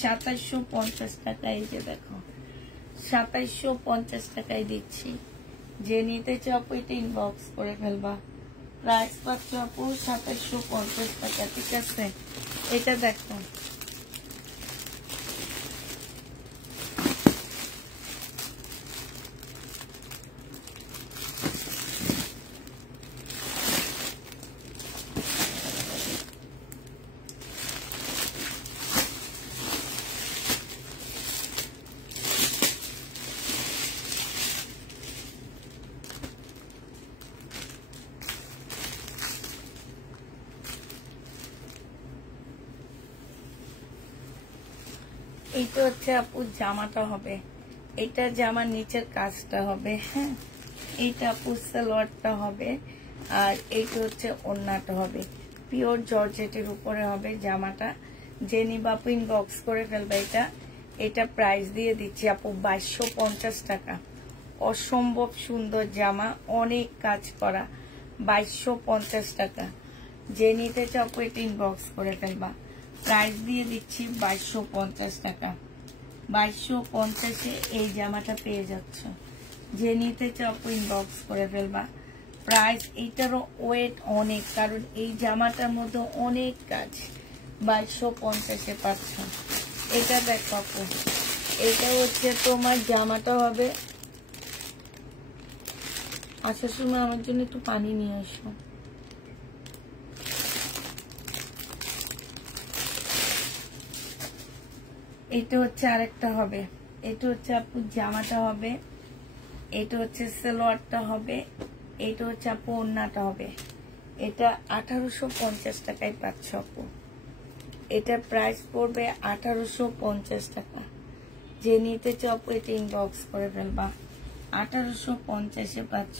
2750 টাকা। এই যে দেখো 2750 টাকায় দিচ্ছি। যে নিতে চাও আপু এটা ইনবক্স করে ফেলবা। প্রাইস পাচ্ছ আপু 2750 টাকা, ঠিক আছে। এটা দেখো, এইটা হচ্ছে আপু জামাটা হবে। এটা জামার নিচের কাজটা হবে, হ্যাঁ। এইটা আপু সালোয়ারটা হবে, আর এইটা হচ্ছে ওড়নাটা হবে। পিওর জর্জেটের উপরে হবে জামাটা। যে নিবা আপু ইনবক্স করে ফেলবে। এটা প্রাইস দিয়ে দিচ্ছি আপু 2250 টাকা। অসম্ভব সুন্দর জামা, অনেক কাজ করা। 2250 টাকা। যে নিতে চাও আপু এটা ইনবক্স করে ফেলবা। প্রাইস দিয়ে দিচ্ছি 2250 টাকা। 2250-এ এই জামাটা পেয়ে যাচ্ছ। যে নিতে চাও আপু ইনবক্স করে ফেলবা। প্রাইস এইটারও ওয়েট অনেক, কারণ এই জামাটার মধ্যে অনেক কাজ। 2250-এ পাচ্ছ। এটা দেখো আপু, এটা হচ্ছে তোমার জামাটা হবে। আসার সময় আমার জন্য একটু পানি নিয়ে আসো। এটা হচ্ছে আরেকটা হবে। এটা হচ্ছে আপু জামাটা হবে, এটা হচ্ছে সালোয়ারটা হবে, এটা হচ্ছে আপু ওড়নাটা হবে। এটা 1850 টাকায় পাচ্ছ আপু। এটা প্রাইস পড়বে 1850 টাকা। যে নিতে চাও আপু এটা ইনবক্স করে ফেলবা। 1850-এ পাচ্ছ।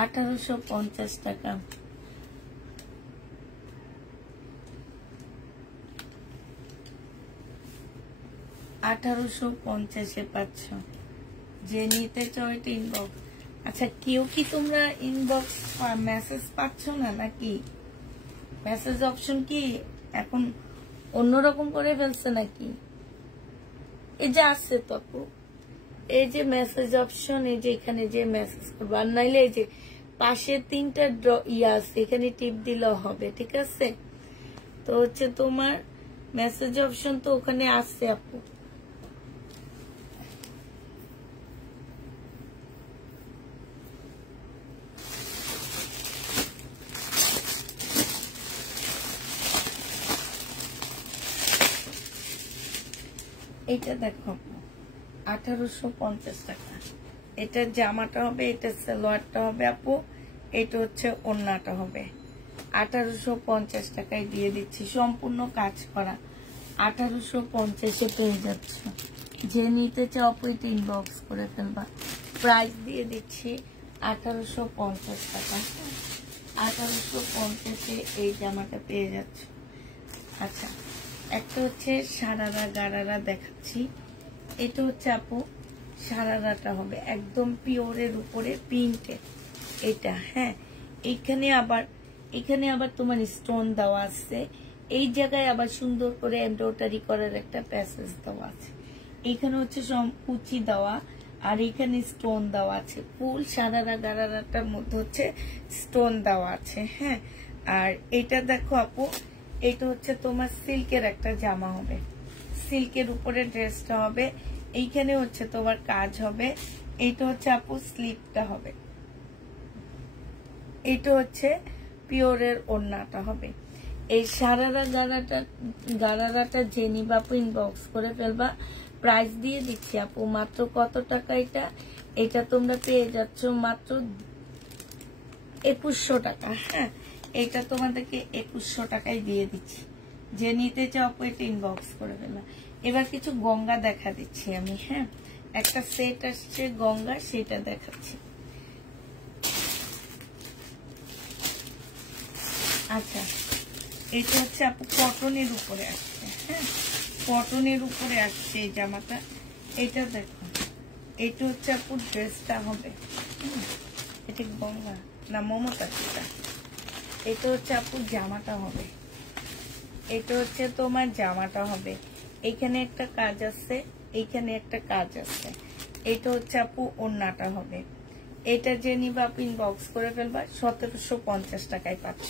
1850 টাকা। পাচ্ছ, যে নিতে চাও এটা ইনবক্স। আচ্ছা, কেউ কি তোমরা ইনবক্স মেসেজ পাচ্ছ না নাকি? মেসেজ অপশন কি এখন অন্যরকম করে ফেলছে নাকি? এই যে আছে তো আপু, এই যে মেসেজ অপশন, এই যে এখানে যে মেসেজ করবো, আর নাইলে এই যে পাশে 3টা ইয়া আছে, এখানে টিপ দিলেও হবে, ঠিক আছে? তো হচ্ছে তোমার মেসেজ অপশন তো ওখানে আছে আপু। এটা দেখো 1850 টাকা। এটা জামাটা হবে, এটা সালোয়ারটা হবে আপু, এটা হচ্ছে ওড়নাটা হবে। 1850 টাকায় দিয়ে দিচ্ছি, সম্পূর্ণ কাজ করা। 1850-এ পেয়ে যাচ্ছ। যে নিতে চাও আপু এটা ইনবক্স করে ফেলবা। প্রাইস দিয়ে দিচ্ছি 1850 টাকা। 1850-এ এই জামাটা পেয়ে যাচ্ছ। আচ্ছা, একটা হচ্ছে সারারা গারারা দেখাচ্ছি। এটা হচ্ছে আপু সারারাটা হবে একদম পিওরের উপরে প্রিন্টে এটা। হ্যাঁ, এখানে আবার তোমার স্টোন দেওয়া আছে, এই জায়গায় আবার সুন্দর করে এমব্রয়ডারি করার একটা প্যাসেজ দেওয়া আছে। এখানে হচ্ছে সব কুচি দেওয়া, আর এখানে স্টোন দেওয়া আছে। ফুল সারারা গারারাটার মধ্যে হচ্ছে স্টোন দেওয়া আছে। হ্যাঁ, আর এটা দেখো আপু, এটা হচ্ছে তোমার সিল্কের একটা জামা হবে, সিল্কের উপরে ড্রেসটা হবে। এইখানে হচ্ছে তোমার কাজ হবে। এইটা হচ্ছে আপু স্লিপটা হবে, এটা হচ্ছে পিওরের ওড়নাটা হবে। এই সারারা গারারাটা যে নিবা আপু ইনবক্স করে ফেলবা। প্রাইস দিয়ে দিচ্ছি আপু মাত্র কত টাকা? এটা তোমরা পেয়ে যাচ্ছ মাত্র 2100 টাকা। হ্যাঁ, এটা তোমাদেরকে 2100 টাকায় দিয়ে দিচ্ছি। যে নিতে চাও আপু এটা ইনবক্স করে ফেলবা। এবার কিছু গঙ্গা দেখা দিচ্ছি আমি। হ্যাঁ, একটা সেট আসছে গঙ্গা, সেটা দেখাচ্ছি। আচ্ছা, এটা হচ্ছে আপু কটনের উপরে আসছে। হ্যাঁ, কটনের উপরে আসছে এই জামাটা। এটা দেখো, এটা হচ্ছে আপু ড্রেসটা হবে। এটা গঙ্গা না মমতা, এটা হচ্ছে আপু জামাটা হবে। এটা হচ্ছে তোমার জামাটা হবে। এখানে একটা কাজ আছে, এইখানে একটা কাজ আছে। এটা হচ্ছে আপু ওড়নাটা হবে। এটা যে নিবা আপু ইনবক্স করে ফেলবা। 1750 টাকায় পাচ্ছ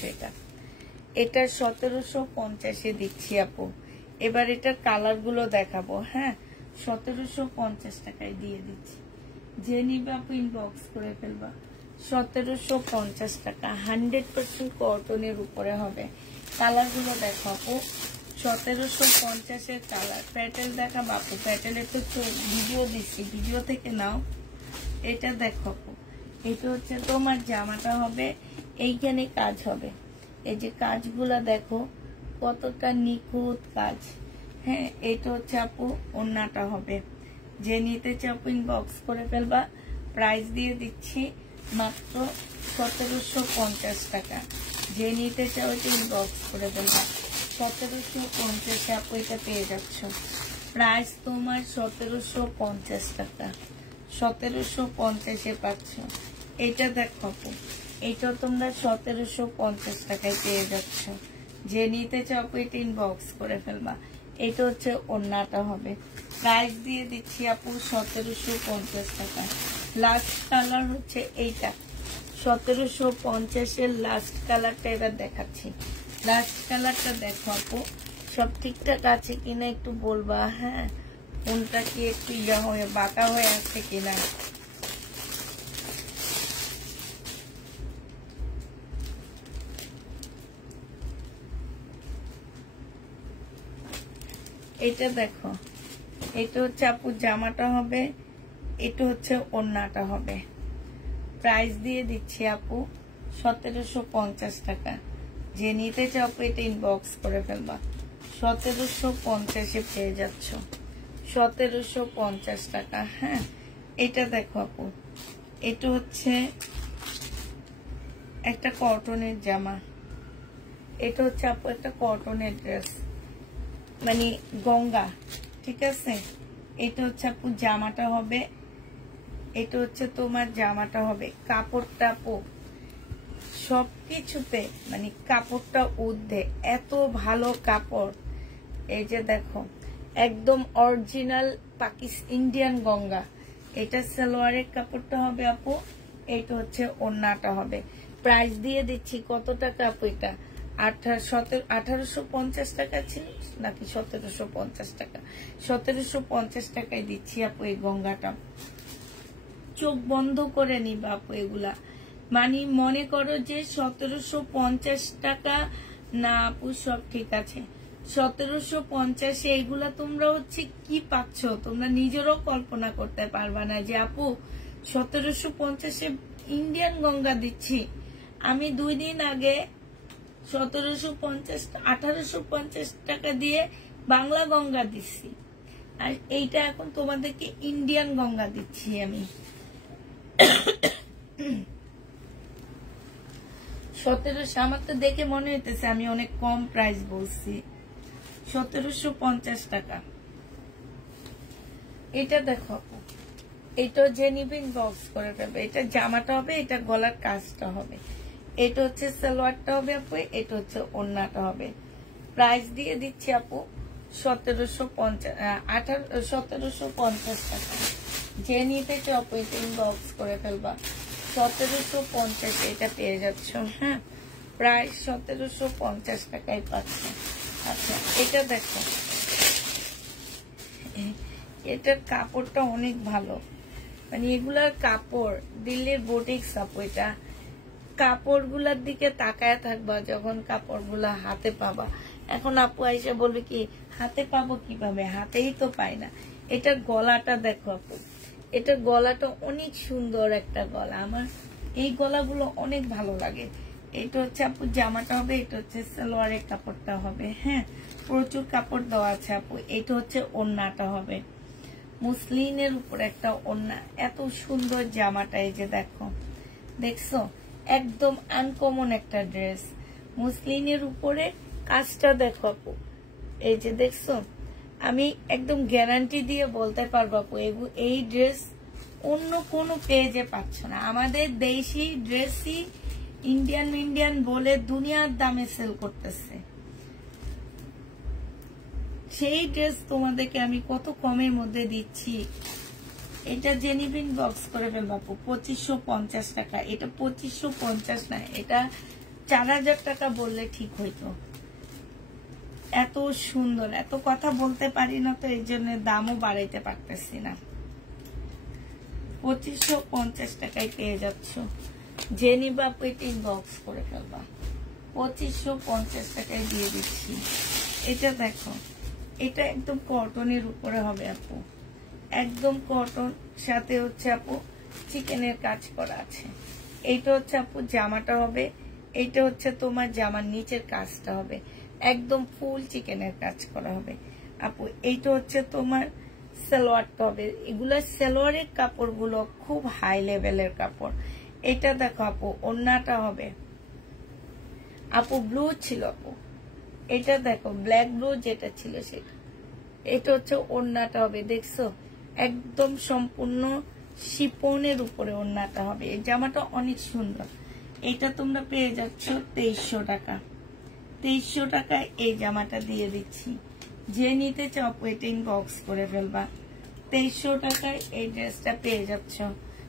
এটা 1750-এ দিচ্ছি আপু। এবার এটার কালার গুলো দেখাবো। হ্যাঁ, 1750 টাকায় দিয়ে দিচ্ছি। যে নিবা আপু ইনবক্স করে ফেলবা। 1750 টাকা, 100% কটনের উপরে হবে। কালার গুলো দেখো আপু, 1750-এর কালার। প্যাটেল দেখা বাপু, প্যাটেলের তো ভিডিও দিচ্ছি, ভিডিও থেকে নাও। এটা দেখো আপু, এটা হচ্ছে তোমার জামাটা হবে। এইখানে কাজ হবে, এই যে কাজগুলা দেখো কতটা নিখুঁত কাজ। হ্যাঁ, এটা হচ্ছে আপু ওড়নাটা হবে। যে নিতে চাও আপু ইনবক্স করে ফেলবা। প্রাইস দিয়ে দিচ্ছি মাত্র 1750 টাকা। যে নিতে চাও এটা ইনবক্স করে ফেলবা। 1750-এ আপু এটা পেয়ে যাচ্ছ। প্রাইস তোমার 1750 টাকা। 1750-এ পাচ্ছ। এটা দেখো আপু, এটা তোমরা 1750 টাকায় পেয়ে যাচ্ছ। যে নিতে চাও আপু এটা ইনবক্স করে ফেলবা। এটা হচ্ছে ওড়নাটা হবে। প্রাইস দিয়ে দিচ্ছি আপু 1750 টাকা। লাস্ট কালার হচ্ছে এইটা, 1750-এর লাস্ট কালারটা এবার দেখাচ্ছি। লাস্ট কালারটা দেখো আপু, সব ঠিকঠাক আছে কিনা একটু বলবা। হ্যাঁ, কোনটা কি একটু ইয়া হয়ে বাঁকা হয়ে আছে কিনা। এটা দেখো, এটা হচ্ছে আপু জামাটা হবে, এটা হচ্ছে ওড়নাটা হবে। প্রাইস দিয়ে দিচ্ছি আপু 1750 টাকা। যে নিতে চাও আপু এটা ইনবক্স করে ফেলবা। 1750-এ পেয়ে যাচ্ছ। 1750 টাকা। হ্যাঁ, এটা দেখো আপু, এটা হচ্ছে একটা কটনের জামা, এটা হচ্ছে আপু একটা কটনের ড্রেস, মানে গঙ্গা, ঠিক আছে। এটা হচ্ছে আপু জামাটা হবে, এটা হচ্ছে তোমার জামাটা হবে। কাপড়টা আপু সবকিছুতে মানে কাপড়টা ঊর্ধ্বে, এত ভালো কাপড়। এই যে দেখো একদম অরিজিনাল ইন্ডিয়ান গঙ্গা। এটা সালোয়ারের কাপড়টা হবে আপু, এটা হচ্ছে ওড়নাটা হবে। প্রাইস দিয়ে দিচ্ছি কত টাকা আপু? এটা 1850 টাকা ছিল নাকি 1750 টাকা? 1750 টাকায় দিচ্ছি আপু এই গঙ্গাটা। চোখ বন্ধ করে নিবা আপু এগুলা, মানে মনে করো যে 1750 টাকা না আপু, সব ঠিক আছে। 1750 এগুলা তোমরা হচ্ছে কি পাচ্ছ, তোমরা নিজেরও কল্পনা করতে পারবা না যে আপু 1750 ইন্ডিয়ান গঙ্গা দিচ্ছি। আমি 2 দিন আগে 1850 টাকা দিয়ে বাংলা গঙ্গা দিচ্ছি, আর এইটা এখন তোমাদেরকে ইন্ডিয়ান গঙ্গা দিচ্ছি আমি। 1700, আমার তো দেখে মনে হইতেছে আমি অনেক কম প্রাইস বলছি। 1750 টাকা। এটা দেখো, এটা জেনিবিন বক্স করে ফেলবে। এটা জামাটা হবে, এটা গলার কাজটা হবে, এটা হচ্ছে সালোয়ারটা হবে আপু, এটা হচ্ছে ওড়নাটা হবে। প্রাইস দিয়ে দিচ্ছি আপু 1750 টাকা। যে নিতে চাও আপু এটা ইনবক্স করে ফেলবা। 1750 এটা পেয়ে যাচ্ছ, হ্যাঁ। প্রাইস 1750 টাকায় পাচ্ছ। আচ্ছা এটা দেখো, এটার কাপড়টা অনেক ভালো, মানে এগুলার কাপড় দিল্লির বুটিক্স আপু। এটা কাপড়গুলার দিকে তাকায় থাকবা যখন কাপড়গুলা হাতে পাবা। এখন আপু আইসা বলবে কি হাতে পাবো কিভাবে, হাতেই তো পাই না। এটার গলাটা দেখো আপু, এটার গলাটা অনেক সুন্দর একটা গলা, আমার এই গলাগুলো অনেক ভালো লাগে। এটা হচ্ছে আপু জামাটা হবে, এটা হচ্ছে সালোয়ারের কাপড়টা হবে, হ্যাঁ। প্রচুর কাপড় দেওয়া আছে আপু। এটা হচ্ছে ওড়নাটা হবে, মুসলিনের উপর একটা ওড়না। এত সুন্দর জামাটা, এই যে দেখো, দেখছো একদম আনকমন একটা ড্রেস। মুসলিনের উপরে কাজটা দেখো আপু, এই যে দেখছো। আমি একদম গ্যারান্টি দিয়ে বলতে পারবো আপু এই ড্রেস অন্য কোনো পেজে পাচ্ছ না। আমাদের দেশি ড্রেসই ইন্ডিয়ান বলে দুনিয়ার দামে সেল করতেছে। সেই ড্রেস তোমাদেরকে আমি কত কমের মধ্যে দিচ্ছি। এটা জেনিবিন বক্স করে ফেলবো আপু, 2550 টাকা। এটা 2550 না, এটা 4000 টাকা বললে ঠিক হইতো। এত সুন্দর, এত কথা বলতে পারি না তো এই জন্য দামও বাড়াইতে পারতেছি না। 2550 টাকায় পেয়ে যাচ্ছ। জেনিবা আপু এটা বক্স করে ফেলবা, 2550 টাকায় দিয়ে দিচ্ছি। এটা দেখো, এটা একদম কটনের উপরে হবে আপু, একদম কটন, সাথে হচ্ছে আপু চিকেনের কাজ করা আছে। এইটা হচ্ছে আপু জামাটা হবে, এইটা হচ্ছে তোমার জামার নিচের কাজটা হবে, একদম ফুল চিকেনের কাজ করা হবে আপু। এইটা হচ্ছে তোমার সালোয়ারটা হবে। এগুলা সালোয়ারের কাপড়গুলো খুব হাই লেভেলের কাপড়। এটা দেখো আপু ওড়নাটা হবে আপু, ব্লু ছিল আপু, এটা দেখো ব্ল্যাক ব্লু যেটা ছিল সেটা। এটা হচ্ছে ওড়নাটা হবে, দেখছো একদম সম্পূর্ণ শিপনের উপরে ওড়নাটা হবে। এই জামাটা অনেক সুন্দর। এটা তোমরা পেয়ে যাচ্ছ 2300 টাকা। 2300 টাকায় এই জামাটা দিয়ে দিচ্ছি। যে নিতে চাও এটা ইনবক্স করে ফেলবা। 2300 টাকায় এই ড্রেসটা পেয়ে যাচ্ছ,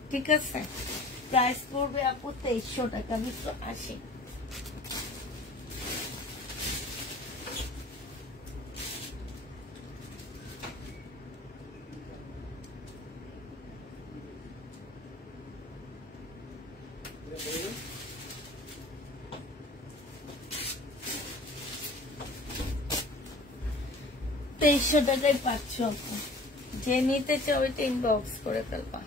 ঠিক আছে। প্রাইস পড়বে আপু 2300 টাকা। আমি তো আসি, তেইশশো টাকায় পাচ্ছ আপু। যে নিতে চাও এটা ইনবক্স করে ফেলবা।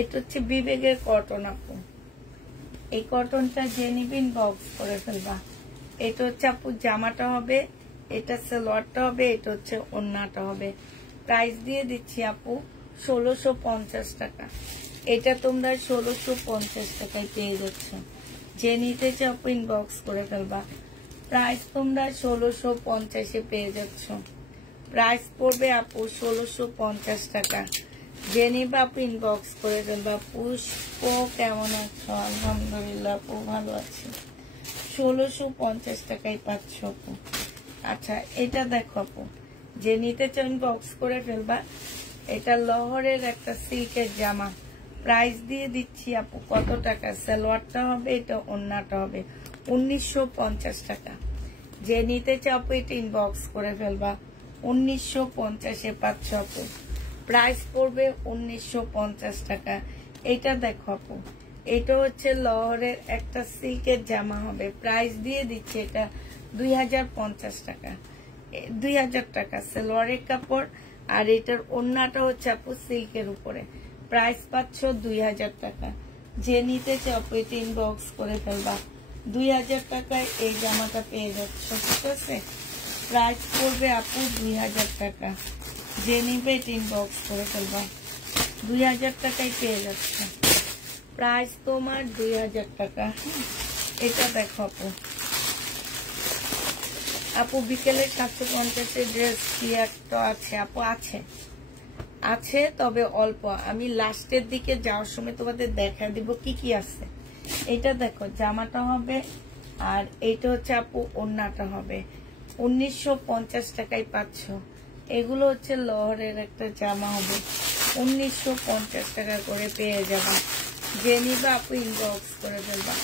এটা হচ্ছে বিবেকের কটন আপু, এই কটনটা যে নিবেন বক্স করে ফেলবা। এটা হচ্ছে আপু জামাটা হবে, এটা সালোয়ারটা হবে, এটা হচ্ছে ওড়নাটা হবে। প্রাইস দিয়ে দিচ্ছি আপু 1650 টাকা। এটা তোমরা 1650 টাকায় পেয়ে যাচ্ছ। যে নিতে চাও আপু ইনবক্স করে ফেলবা। প্রাইস তোমরা 1650-এ পেয়ে যাচ্ছ। প্রাইস পড়বে আপু 1650 টাকা। যে নিবা আপু ইনবক্স করে ফেলবা। পুষ্প কেমন আছো? আলহামদুলিল্লাহ আপু ভালো আছি। 1650 টাকায় পাচ্ছ আপু। আচ্ছা এটা দেখো আপু, যে নিতে চাও ইনবক্স করে ফেলবা। এটা লহরের একটা সিল্কের জামা। প্রাইস দিয়ে দিচ্ছি আপু কত টাকা? সালোয়ারটা হবে, এটা ওড়নাটা হবে 1950 টাকা। যে নিতে চাও আপু এটা ইনবক্স করে ফেলবা। 1950-এ পাচ্ছ আপু। প্রাইস পড়বে 1950 টাকা। এটা দেখো আপু, এটা হচ্ছে লহরের একটা সিল্কের জামা হবে। প্রাইস দিয়ে দিচ্ছে এটা 2050 টাকা, 2000 টাকা সালোয়ারের কাপড়। আর এটার ওড়নাটা হচ্ছে আপু সিল্কের উপরে। প্রাইস পাচ্ছ 2000 টাকা। যে নিতে চাও আপু এটা ইনবক্স করে ফেলবা। 2000 টাকায় এই জামাটা পেয়ে যাচ্ছ, ঠিক আছে? প্রাইস পড়বে আপু 2000 টাকা। যে নিবে এটা ইনবক্স করে ফেলবা। 2000 টাকায় পেয়ে যাচ্ছে। প্রাইস তোমার 2000 টাকা। এটা দেখো আপু, আপু বিকেলে 750-এর ড্রেস কি একটা আছে আপু? আছে তবে অল্প। আমি লাস্টের দিকে যাওয়ার সময় তোমাদের দেখা দিব কি কি আছে। এটা দেখো জামাটা হবে, আর এইটা হচ্ছে আপু ওড়নাটা হবে। 1950 টাকায় পাচ্ছ। এগুলো হচ্ছে লহরের একটা জামা হবে, 1950 টাকা করে পেয়ে যাবা। যে নিবা আপু ইনবক্স করে ফেলবা।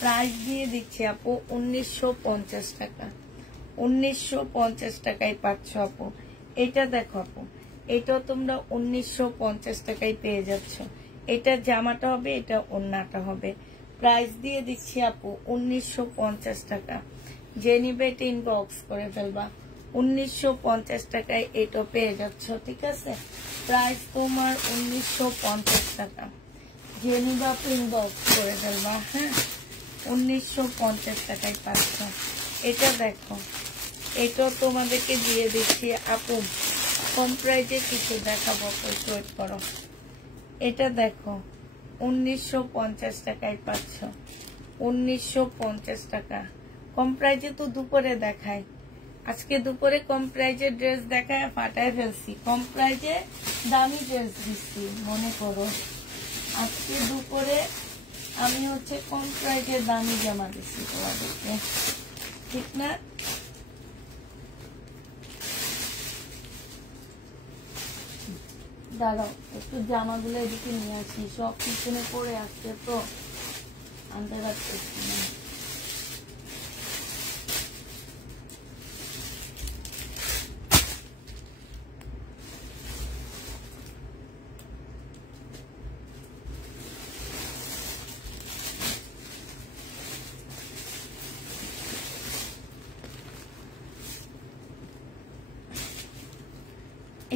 প্রাইস দিয়ে দিচ্ছি আপু 1950 টাকা। 1950 টাকায় পাচ্ছ আপু। এটা দেখো আপু, এটাও তোমরা 1950 টাকায় পেয়ে যাচ্ছ। এটা জামাটা হবে, এটা ওড়নাটা হবে। প্রাইস দিয়ে দিচ্ছি আপু 1950 টাকা। যে নিবে এটা ইনবক্স করে ফেলবা। 1950 টাকায় এটা পেয়ে যাচ্ছ, ঠিক আছে? প্রাইস তোমার 1950 টাকা। যে নিবে আপু ইনবক্স করে ফেলবা। হ্যাঁ, 1950 টাকায় পাচ্ছ। এটা দেখো, এটাও তোমাদেরকে দিয়ে দিচ্ছি আপু কম প্রাইজে কিছু দেখাবো, ওয়েট করো। এটা দেখো 1950 টাকায় পাচ্ছ। 1950 টাকা কম প্রাইজে তো দুপুরে দেখায়। আজকে দুপুরে কম প্রাইজের ড্রেস দেখায় ফাটায় ফেলছি। কম প্রাইজে দামি ড্রেস দিচ্ছি, মনে করো। আজকে দুপুরে আমি হচ্ছে কম প্রাইজে দামি জামা দিচ্ছি তোমাদেরকে, ঠিক না? দাঁড়াও একটু জামাগুলো এদিকে নিয়ে আসি, সব পিছনে পড়ে আসছে তো আনতে রাখতেছি না।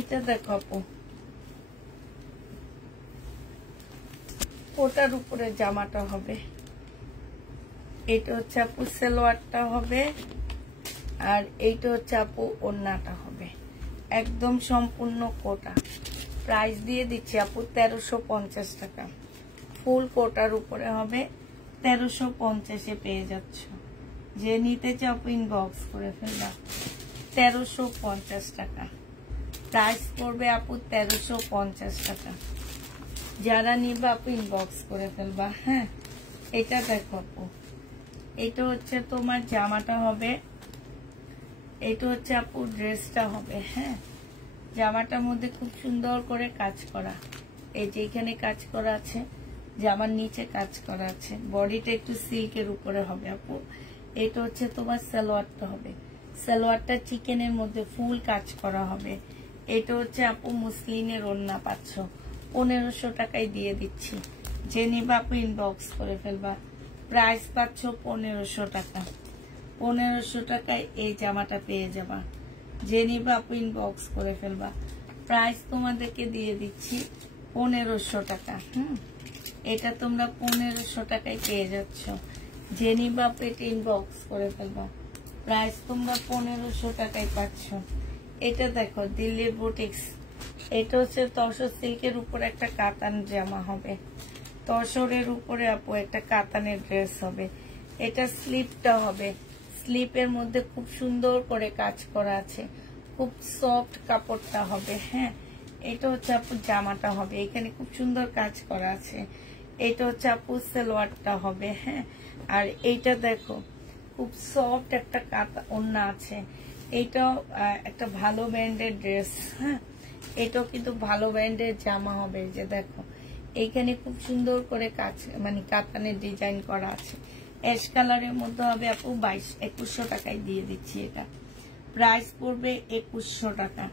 এটা দেখো আপু, ওটার উপরে জামাটা হবে। এটা হচ্ছে আপু সালোয়ারটা হবে, আর এইটা হচ্ছে আপু ওড়নাটা হবে। একদম সম্পূর্ণ কোটা। প্রাইস দিয়ে দিচ্ছি আপু 1350 টাকা। ফুল কোটার উপরে হবে, 1350-এ পেয়ে যাচ্ছ। যে নিতে চাও আপু ইনবক্স করে ফেলবা। 1350 টাকা প্রাইস পড়বে আপু, 1350 টাকা। যারা নিবা আপু ইনবক্স করে ফেলবা। হ্যাঁ, এটা দেখো আপু, এটা হচ্ছে তোমার জামাটা হবে, এটা হচ্ছে আপু ড্রেসটা হবে। হ্যাঁ, জামাটার মধ্যে খুব সুন্দর করে কাজ করা। এই যে এখানে কাজ করা আছে, জামার নিচে কাজ করা আছে। বডিটা একটু সিল্কের উপরে হবে আপু। এটা হচ্ছে তোমার সালোয়ারটা হবে। সালোয়ারটা চিকেনের মধ্যে ফুল কাজ করা হবে। এটা হচ্ছে আপু মুসলিনের ওড়না পাচ্ছ। 1500 টাকায় দিয়ে দিচ্ছি। যে নিবা আপু ইনবক্স করে ফেলবা। প্রাইস পাচ্ছ 1500 টাকা। 1500 টাকায় এই জামাটা পেয়ে যাবা। যে নিবা আপু ইনবক্স করে ফেলবা। প্রাইস তোমাদেরকে দিয়ে দিচ্ছি 1500 টাকা। এটা তোমরা 1500 টাকায় পেয়ে যাচ্ছ। যে নিবা পেটে ইনবক্স করে ফেলবা। প্রাইস তোমরা 1500 টাকায় পাচ্ছ। এটা দেখো দিল্লি বুটিক্স, এটা হচ্ছে তসর সিল্কের উপর একটা কাতান জামা হবে, তসরের উপরে আপু একটা কাতানের ড্রেস হবে। এটা স্লিপটা হবে, স্লিপের মধ্যে খুব সুন্দর করে কাজ করা আছে, খুব সফট কাপড়টা হবে। হ্যাঁ, এটা হচ্ছে আপু জামাটা হবে, এখানে খুব সুন্দর কাজ করা আছে। এটা হচ্ছে আপু সালোয়ারটা হবে। হ্যাঁ, আর এইটা দেখো খুব সফট একটা কাতা ওড়না আছে। এইটাও একটা ভালো ব্র্যান্ডের ড্রেস। হ্যাঁ, এটাও কিন্তু ভালো ব্র্যান্ডের জামা হবে। যে দেখো এইখানে খুব সুন্দর করে কাজ মানে কাতানের ডিজাইন করা আছে। অ্যাশ কালারের মধ্যে হবে আপু 2100 টাকায় দিয়ে দিচ্ছি। এটা প্রাইস পড়বে 2100 টাকা।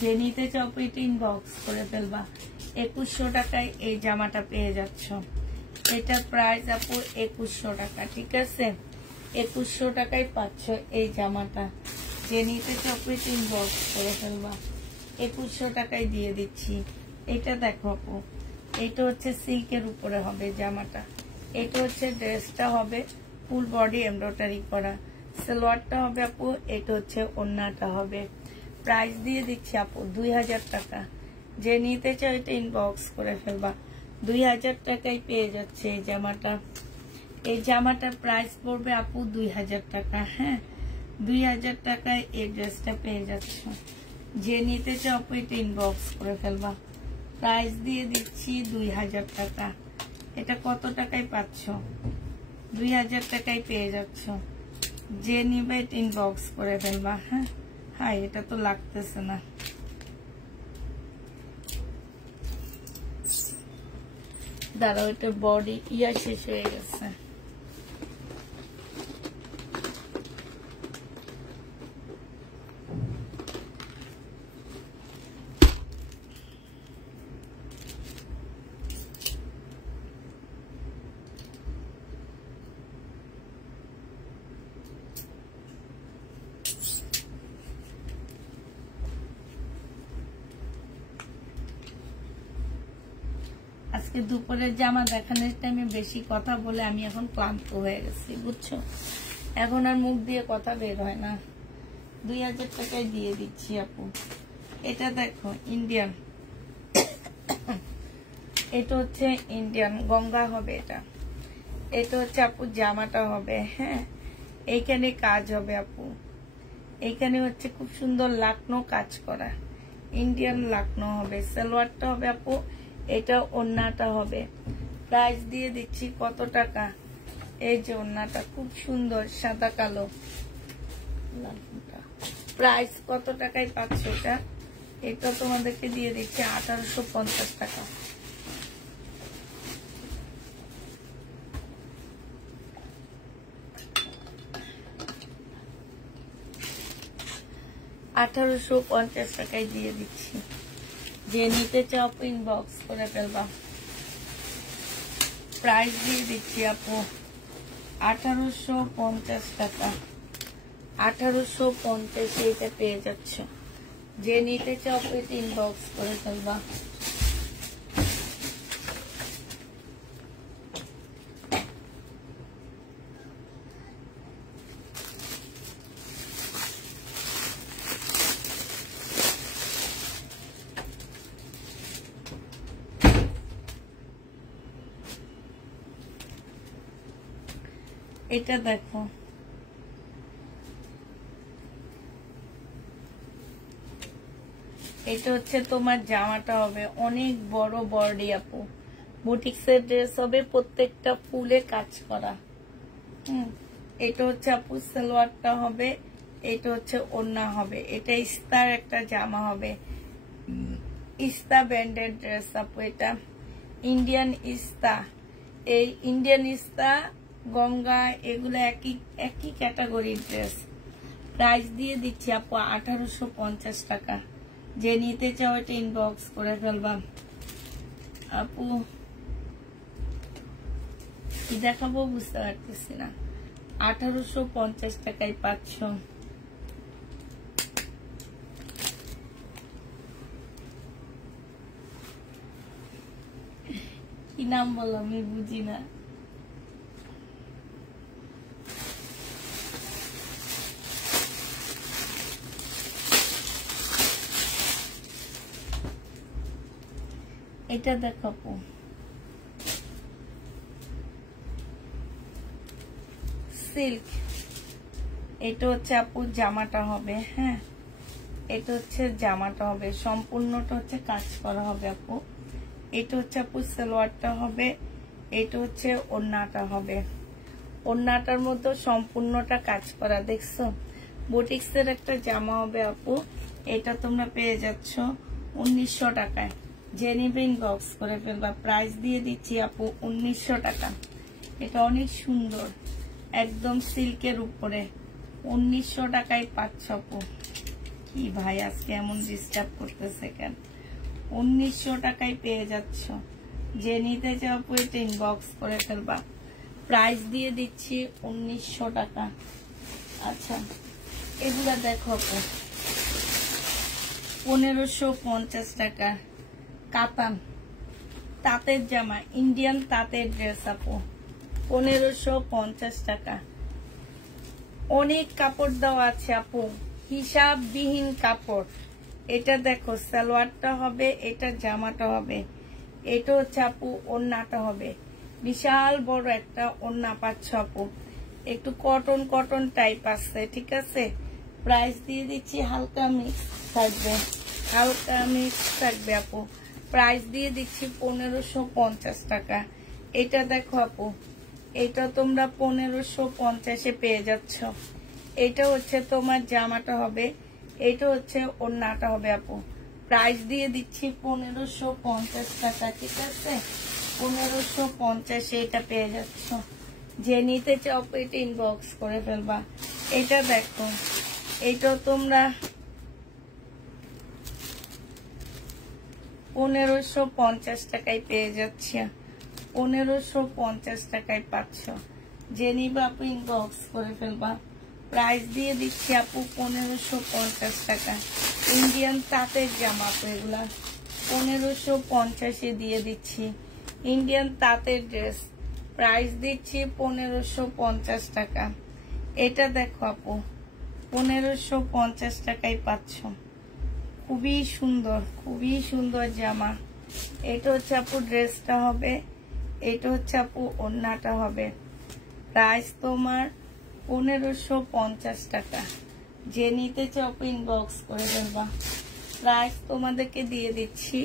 যে নিতে চাও পেটে ইনবক্স করে ফেলবা। 2100 টাকায় এই জামাটা পেয়ে যাচ্ছ। এটা প্রাইস আপু 2100 টাকা। ঠিক আছে, 2100 টাকায় পাচ্ছ এই জামাটা। যে নিতে চাও পেটে ইনবক্স করে ফেলবা। 2100 টাকায় দিয়ে দিচ্ছি। এটা দেখো আপু, এটা হচ্ছে সিল্কের উপরে হবে জামাটা। এটা হচ্ছে ড্রেসটা হবে ফুল বডি এমব্রয়ডারি করা, সালোয়ারটা হবে আপু, এটা হচ্ছে ওড়নাটা হবে। প্রাইস দিয়ে দিচ্ছি আপু 2000 টাকা। যে নিতে চাও এটা ইনবক্স করে ফেলবা। 2000 টাকায় পেয়ে যাচ্ছে এই জামাটা। এই জামাটার প্রাইস পড়বে আপু 2000 টাকা। হ্যাঁ, 2000 টাকায় এই ড্রেসটা পেয়ে যাচ্ছ। যে নিতে চাও আপু এটা ইনবক্স করে ফেলবা। প্রাইস দিয়ে দিচ্ছি 2000 টাকা। এটা কত টাকায় পাচ্ছ? 2000 টাকায় পেয়ে যাচ্ছ। যে নিবে এটা ইনবক্স করে ফেলবা। হ্যাঁ, হ্যাঁ, এটা তো লাগতেছে না। দাঁড়াও, এটা বডি শেষ হয়ে গেছে। আজকে দুপুরের জামা দেখানোর টাইমে বেশি কথা বলে আমি এখন ক্লান্ত হয়ে গেছি, বুঝছো? এখন আর মুখ দিয়ে কথা বের হয় না। 2000 টাকায় দিয়ে দিচ্ছি আপু। এটা দেখো ইন্ডিয়ান, এটা হচ্ছে ইন্ডিয়ান গঙ্গা হবে। এটা হচ্ছে আপু জামাটা হবে। হ্যাঁ, এইখানে কাজ হবে আপু, এইখানে হচ্ছে খুব সুন্দর লাকনো কাজ করা, ইন্ডিয়ান লাকনো হবে। সালোয়ারটা হবে আপু, এটা ওড়নাটা হবে। প্রাইস দিয়ে দিচ্ছি কত টাকা? এই যে ওড়নাটা খুব সুন্দর সাদা কালো, প্রাইস কত টাকায় পাচ্ছ? এটা তোমাদেরকে দিয়ে দিচ্ছি 1850 টাকা। টাকায় দিয়ে দিচ্ছি। যে নিতে চাও ইনবক্স করে ফেলবা। প্রাইস দিয়ে দিচ্ছি আপু 1850 টাকা। 1850 এটা পেয়ে যাচ্ছ। যে নিতে চাও ইনবক্স করে ফেলবা। এটা দেখো, এটা হচ্ছে তোমার জামাটা হবে অনেক বড় বডি আপু, বুটিক্সের ড্রেস হবে, প্রত্যেকটা ফুলে কাজ করা। এটা হচ্ছে আপু সালোয়ারটা হবে, এটা হচ্ছে ওড়না হবে। এটা ইস্তার একটা জামা হবে, ইস্তা ব্র্যান্ডের ড্রেস আপু। এটা ইন্ডিয়ান ইস্তা। এই ইন্ডিয়ান ইস্তা, গঙ্গা, এগুলো একই ক্যাটাগরির ড্রেস। প্রাইস দিয়ে দিচ্ছি আপু 1850 টাকা। যে নিতে চাও এটা ইনবক্স করে ফেলবা আপু। কি দেখাবো বুঝতে পারতেছি না। 1850 টাকায় পাচ্ছ। কি নাম বললাম আমি বুঝি না। এটা দেখাবো সিল্ক। এটা হচ্ছে আপু জামাটা হবে, হ্যাঁ এটা হচ্ছে জামাটা হবে, সম্পূর্ণটা হচ্ছে কাজ করা হবে আপু। এটা হচ্ছে আপু সালোয়ারটা হবে, এটা হচ্ছে ওড়নাটা হবে। ওড়নাটার মধ্যে সম্পূর্ণটা কাজ করা, দেখছো বুটিক্সের একটা জামা হবে আপু। এটা তোমরা পেয়ে যাচ্ছ 1900 টাকায়। যে নিবে ইনবক্স করে ফেলবা। প্রাইস দিয়ে দিচ্ছি আপু 1900 টাকা। এটা অনেক সুন্দর, একদম সিল্কের উপরে 1900 টাকায় পাচ্ছ আপু। কি ভাই আজকে এমন ডিস্টার্ব করতেছে কেন? 1900 টাকায় পেয়ে যাচ্ছ। যে নিতে চাও আপু এটা ইনবক্স করে ফেলবা। প্রাইস দিয়ে দিচ্ছি 1900 টাকা। আচ্ছা এগুলা দেখো আপু 1550 টাকা কাতান তাঁতের জামা, ইন্ডিয়ান তাঁতের ড্রেস আপু 1550 টাকা। অনেক কাপড় দেওয়া আছে আপু, হিসাববিহীন কাপড়। এটা দেখো সালোয়ারটা হবে, এটা জামাটা হবে, এটা হচ্ছে আপু ওড়নাটা হবে। বিশাল বড় একটা ওড়না পাচ্ছ আপু, একটু কটন কটন টাইপ আছে, ঠিক আছে। প্রাইস দিয়ে দিচ্ছি হালকা মিক্স থাকবে, হালকা মিক্স থাকবে আপু। প্রাইস দিয়ে দিচ্ছি 1550 টাকা। এটা দেখো আপু, এটা তোমরা 1550-এ পেয়ে যাচ্ছ। এটা হচ্ছে তোমার জামাটা হবে, এটা হচ্ছে ওড়নাটা হবে আপু। প্রাইস দিয়ে দিচ্ছি 1550 টাকা, ঠিক আছে। 1550-এ এটা পেয়ে যাচ্ছ। যে নিতে চাও এটা ইনবক্স করে ফেলবা। এটা দেখো, এটা তোমরা 1550 টাকায় পেয়ে যাচ্ছি। 1550 টাকায় পাচ্ছ। যে নিবা আপু ইনবক্স করে ফেলবা। প্রাইস দিয়ে দিচ্ছি আপু 1550 টাকা। ইন্ডিয়ান তাঁতের জামা তো এগুলা 1550-এ দিয়ে দিচ্ছি। ইন্ডিয়ান তাঁতের ড্রেস প্রাইস দিচ্ছি 1550 টাকা। এটা দেখো আপু 1550 টাকায় পাচ্ছ। খুবই সুন্দর, খুবই সুন্দর জামা। এটা হচ্ছে আপু ড্রেসটা হবে, এটা হচ্ছে আপু ওড়নাটা হবে। প্রাইস তোমার 1550 টাকা। যে নিতে চাও ইনবক্স করে ফেলবা। প্রাইস তোমাদেরকে দিয়ে দিচ্ছি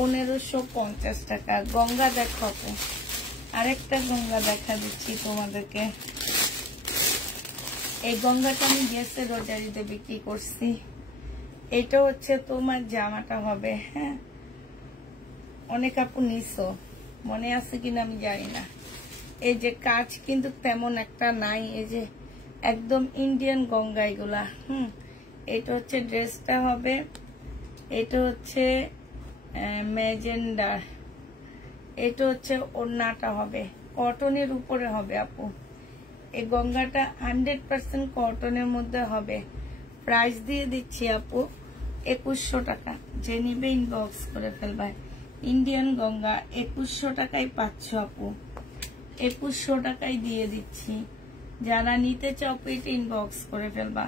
1550 টাকা। গঙ্গা দেখো আপু, আরেকটা গঙ্গা দেখা দিচ্ছি তোমাদেরকে। এই গঙ্গাটা আমি গেছে রোজারিতে বিক্রি করছি। এটা হচ্ছে তোমার জামাটা হবে, হ্যাঁ অনেক আপু নিছো, মনে আছে কিনা আমি জানি না। এই যে কাজ কিন্তু তেমন একটা নাই, এই যে একদম ইন্ডিয়ান গঙ্গা এগুলা। এটা হচ্ছে ড্রেসটা হবে, এটা হচ্ছে ম্যাজেন্ডার, এটা হচ্ছে ওড়নাটা হবে, কটনের উপরে হবে আপু। এই গঙ্গাটা 100% কটনের মধ্যে হবে। প্রাইস দিয়ে দিচ্ছি আপু 2100 টাকা। যে নিবে ইনবক্স করে ফেলবা। ইন্ডিয়ান গঙ্গা 2100 টাকায় পাচ্ছ আপু। 2100 টাকায় দিয়ে দিচ্ছি। যারা নিতে চাও এটা ইনবক্স করে ফেলবা।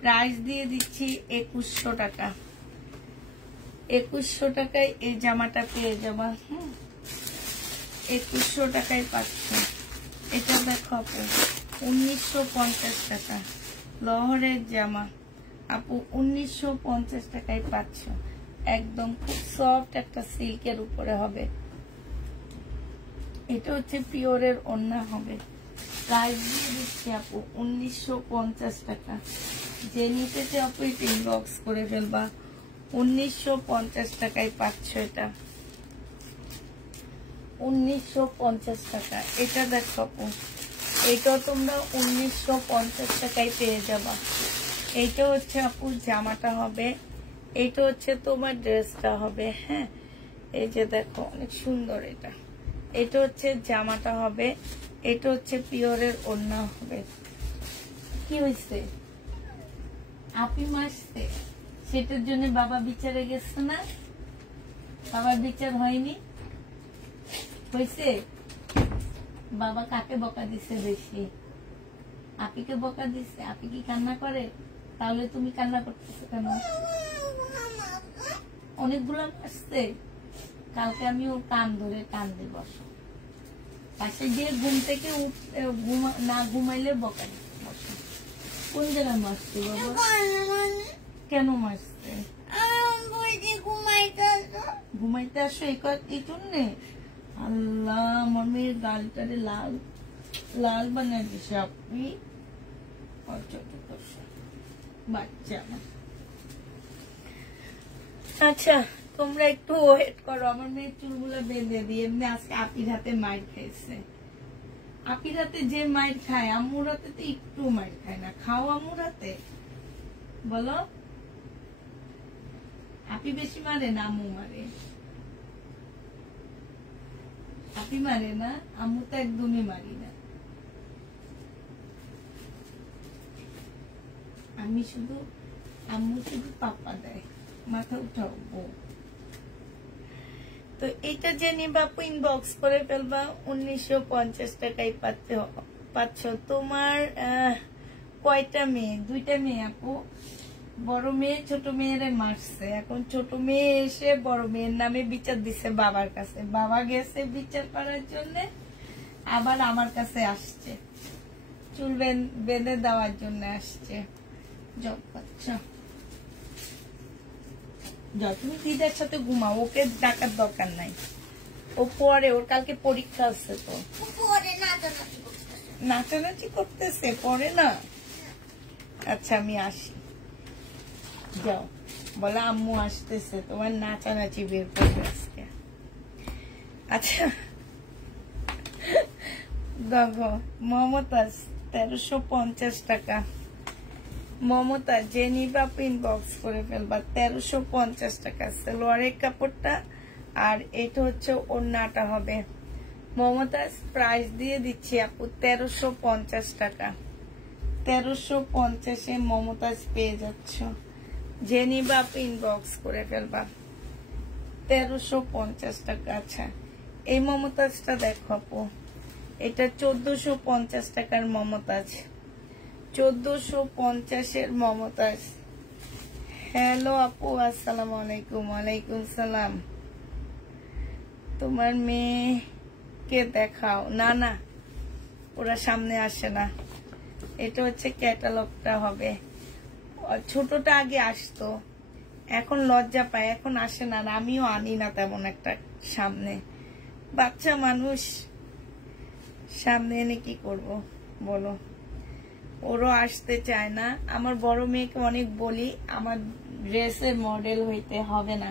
প্রাইস দিয়ে দিচ্ছি 2100 টাকা। 2100 টাকায় এই জামাটা পেয়ে যাবা। 2100 টাকায় পাচ্ছ। এটা দেখো আপু 1950 টাকা লহরের জামা আপু 1950 টাকায় পাচ্ছ। একদম খুব সফট একটা সিল্কের উপরে হবে। এটা হচ্ছে পিওরের ওড়না হবে। প্রাইস দিয়ে দিচ্ছি আপু 1950 টাকা। যে নিতে চাও আপু এটা ইনবক্স করে ফেলবা। 1950 টাকায় পাচ্ছ এটা। 1950 টাকা। এটা দেখো আপু, এটা তোমরা 1950 টাকায় পেয়ে যাবা। এইটা হচ্ছে আপু জামাটা হবে, এইটা হচ্ছে তোমার ড্রেসটা হবে। হ্যাঁ এই যে দেখো অনেক সুন্দর এটা। এটা হচ্ছে জামাটা হবে, এটা হচ্ছে পিওরের ওড়না হবে। কি হয়েছে আপি মাসতে? সেটার জন্য বাবা বিচারে গেছে না? বাবার বিচার হয়নি? হয়েছে? বাবা কাকে বকা দিছে বেশি? আপিকে বকা দিছে? আপি কি কান্না করে? তাহলে তুমি কান্না করতেছো কেন? অনেকগুলো আসছে। কালকে আমি ওর কান ধরে টান দিয়ে বসো, পাশে গিয়ে ঘুম থেকে না ঘুমাইলে বকা বসো। কোন জায়গায় মারছে বাবা? কেন মারছে? ঘুমাইতে আসো এই জন্যে? আল্লাহ, আমার মেয়ের গালটারে লাল লাল বানিয়ে দিছে আপনি। বাচ্চা আচ্ছা, তোমরা একটু ওয়েট করো, আমার মেয়ের চুলগুলো বেঁধে দিয়ে। এমনি আজকে আপির হাতে মাইর খাইছে। আপির হাতে যে মাইর খায়, আম্মুর হাতে তো একটু মাইর খায় না। খাও আম্মুর হাতে, বলো। আপি বেশি মারে না আম্মু মারে? আপি মারে না, আম্মু তো একদমই মারি না। আমি শুধু, আম্মু শুধু পাপ্পা দেয়। মাথা উঠাও বউ। তো এটা জেনে বাপু ইনবক্স করে ফেলবা। 1950 টাকায় পাচ্ছ। তোমার কয়টা মেয়ে? 2টা মেয়ে আপু। বড় মেয়ে ছোট মেয়েরে মারছে। এখন ছোট মেয়ে এসে বড় মেয়ের নামে বিচার দিছে বাবার কাছে। বাবা গেছে বিচার করার জন্য, আবার আমার কাছে আসছে, চুল বেঁধে দেওয়ার জন্য আসছে। তুমি দিদার সাথে ঘুমাও, ওকে ডাকার দরকার নাই। ও পরে, ওর কালকে পরীক্ষা আছে তো। নাচানাচি করতেছে, পরে না। আচ্ছা আমি আসি, যাও। বলে আম্মু আসতেছে, তোমার নাচানাচি বের করবে আজকে। আচ্ছা দেখো, মমতাজ 1350 টাকা। মমতা জেনি বাপ ইনবক্স করে ফেলবা। 1350 টাকা সালোয়ারের কাপড়টা, আর এটা হচ্ছে ওড়নাটা হবে। মমতাজ প্রাইস দিয়ে দিচ্ছি আপু 1350 টাকা। 1350-এ মমতাজ পেয়ে যাচ্ছ। জেনি বাপ ইনবক্স করে ফেলবা। 1350 টাকা। আচ্ছা এই মমতাজটা দেখো আপু, এটা 1450 টাকার মমতাজ। 1450-এর মমতাজ। হ্যালো আপু, আসসালামু আলাইকুম। ওয়ালাইকুম সালাম। তোমার মেয়েকে দেখাও। না না, ওরা সামনে আসে না। এটা হচ্ছে ক্যাটালগটা হবে। ছোটটা আগে আসতো, এখন লজ্জা পায়, এখন আসে না। আমিও আনি না তেমন একটা সামনে। বাচ্চা মানুষ সামনে এনে কি করব বলো? ওরও আসতে চায় না। আমার বড় মেয়েকে অনেক বলি আমার ড্রেসের মডেল হইতে হবে না।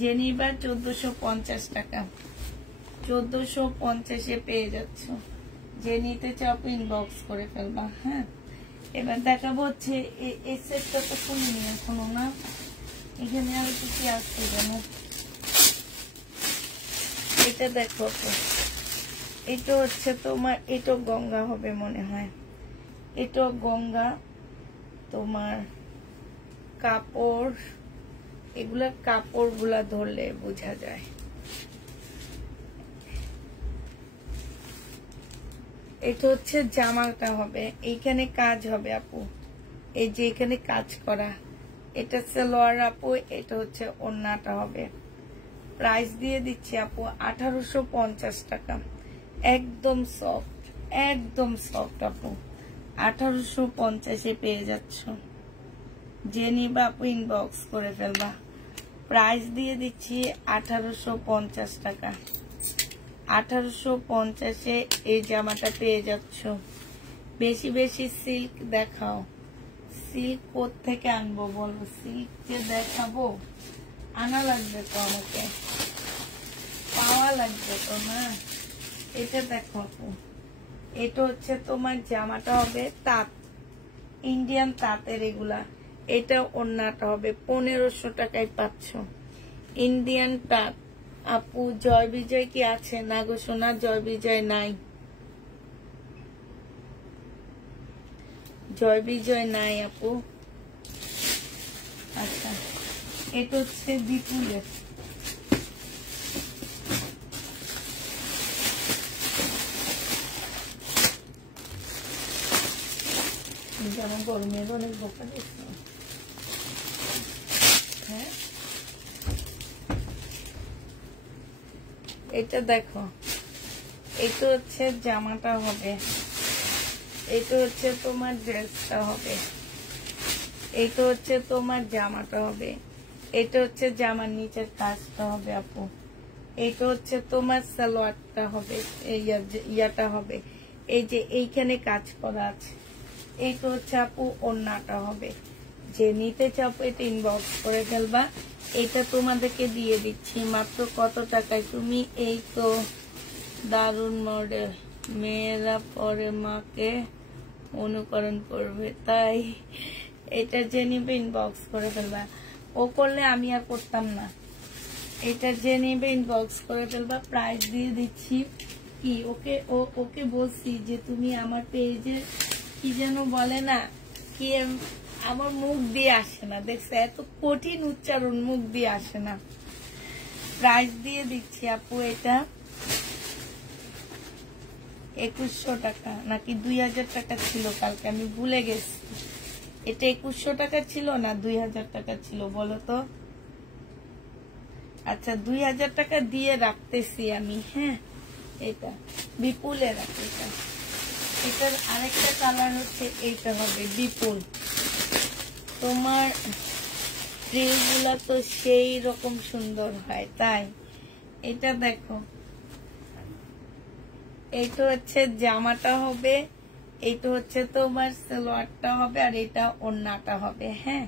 জেনিবার 1450 টাকা। 1450-এ পেয়ে যাচ্ছ। যে নিতে চাও ইনবক্স করে ফেলবা। হ্যাঁ, এবার দেখাবো হচ্ছে এই সেটটা তো শুনিনি এখনো না। এখানে আর কি আসছে জানো? এটা দেখো, এটা হচ্ছে তোমার, এটা গঙ্গা হবে মনে হয়। এটা গঙ্গা। তোমার কাপড়, এগুলা কাপড় গুলা ধরলে বোঝা যায়। এটা হচ্ছে জামাটা হবে, এইখানে কাজ হবে আপু। এই যে এখানে কাজ করা, এটা সালোয়ার আপু। এটা হচ্ছে ওড়নাটা হবে। প্রাইস দিয়ে দিচ্ছি আপু 1850 টাকা। একদম সফট, একদম সফট আপু। 1850-এ পেয়ে যাচ্ছ। যে নিবা আপু ইনবক্স করে ফেলবা। প্রাইস দিয়ে দিচ্ছি 1850 টাকা। 1850-এ এই জামাটা পেয়ে যাচ্ছ। বেশি বেশি সিল্ক দেখাও। সিল্ক কোত্থেকে আনবো বলো? সিল্ক যে দেখাবো, আনা লাগবে তো, আমাকে পাওয়া লাগবে তো না। এটা দেখো আপু, এটা হচ্ছে তোমার জামাটা হবে তাঁত, ইন্ডিয়ান তাঁতের এগুলা। এটা ওড়নাটা হবে। 1500 টাকায় পাচ্ছ ইন্ডিয়ান তাঁত আপু। জয় বিজয় কি আছে? না গো সোনা, জয় বিজয় নাই। জয় বিজয় নাই আপু। আচ্ছা, এটা হচ্ছে বিপুলের। আমার গরমের অনেক বোকা দিচ্ছে। হ্যাঁ, এটা দেখো, এটা হচ্ছে জামাটা হবে, এটা হচ্ছে তোমার ড্রেসটা হবে, এটা হচ্ছে তোমার জামাটা হবে, এটা হচ্ছে জামার নিচের কাজটা হবে আপু, এটা হচ্ছে তোমার সালোয়ারটা হবে, ইয়াটা হবে, এই যে এইখানে কাজ করা আছে, এইটা হচ্ছে আপু ওড়নাটা হবে। যে নিতে চাও এটা ইনবক্স করে ফেলবা। এটা তোমাদেরকে দিয়ে দিচ্ছি মাত্র কত টাকায়। তুমি এই তো দারুণ মডেল, মেয়েরা পরে মাকে অনুকরণ করবে, তাই এটা যে নিবে ইনবক্স করে ফেলবা। ও করলে আমি আর করতাম না। এটা যে নিবে ইনবক্স করে ফেলবা। প্রাইস দিয়ে দিচ্ছি কি, ওকে বলছি যে তুমি আমার পেজে কি যেন বলে না কি, আমার মুখ দিয়ে আসে না, দেখছে এত কঠিন উচ্চারণ, মুখ দিয়ে আসে না। প্রাইস দিয়ে দিচ্ছি আপু এটা 2100 টাকা, নাকি 2000 টাকা ছিল কালকে, আমি ভুলে গেছি। এটা 2100 টাকা ছিল না 2000 টাকা ছিল বলো তো? আচ্ছা 2000 টাকা দিয়ে রাখতেছি আমি। হ্যাঁ, এটা বিপুলের এটা, এটার আরেকটা কালার হচ্ছে এইটা হবে বিপুল। তোমার ড্রেসগুলা তো সেই রকম সুন্দর হয়, তাই এটা দেখো, এইটা হচ্ছে জামাটা হবে, এইটা হচ্ছে তোমার সালোয়ারটা হবে, আর এটা ওড়নাটা হবে। হ্যাঁ,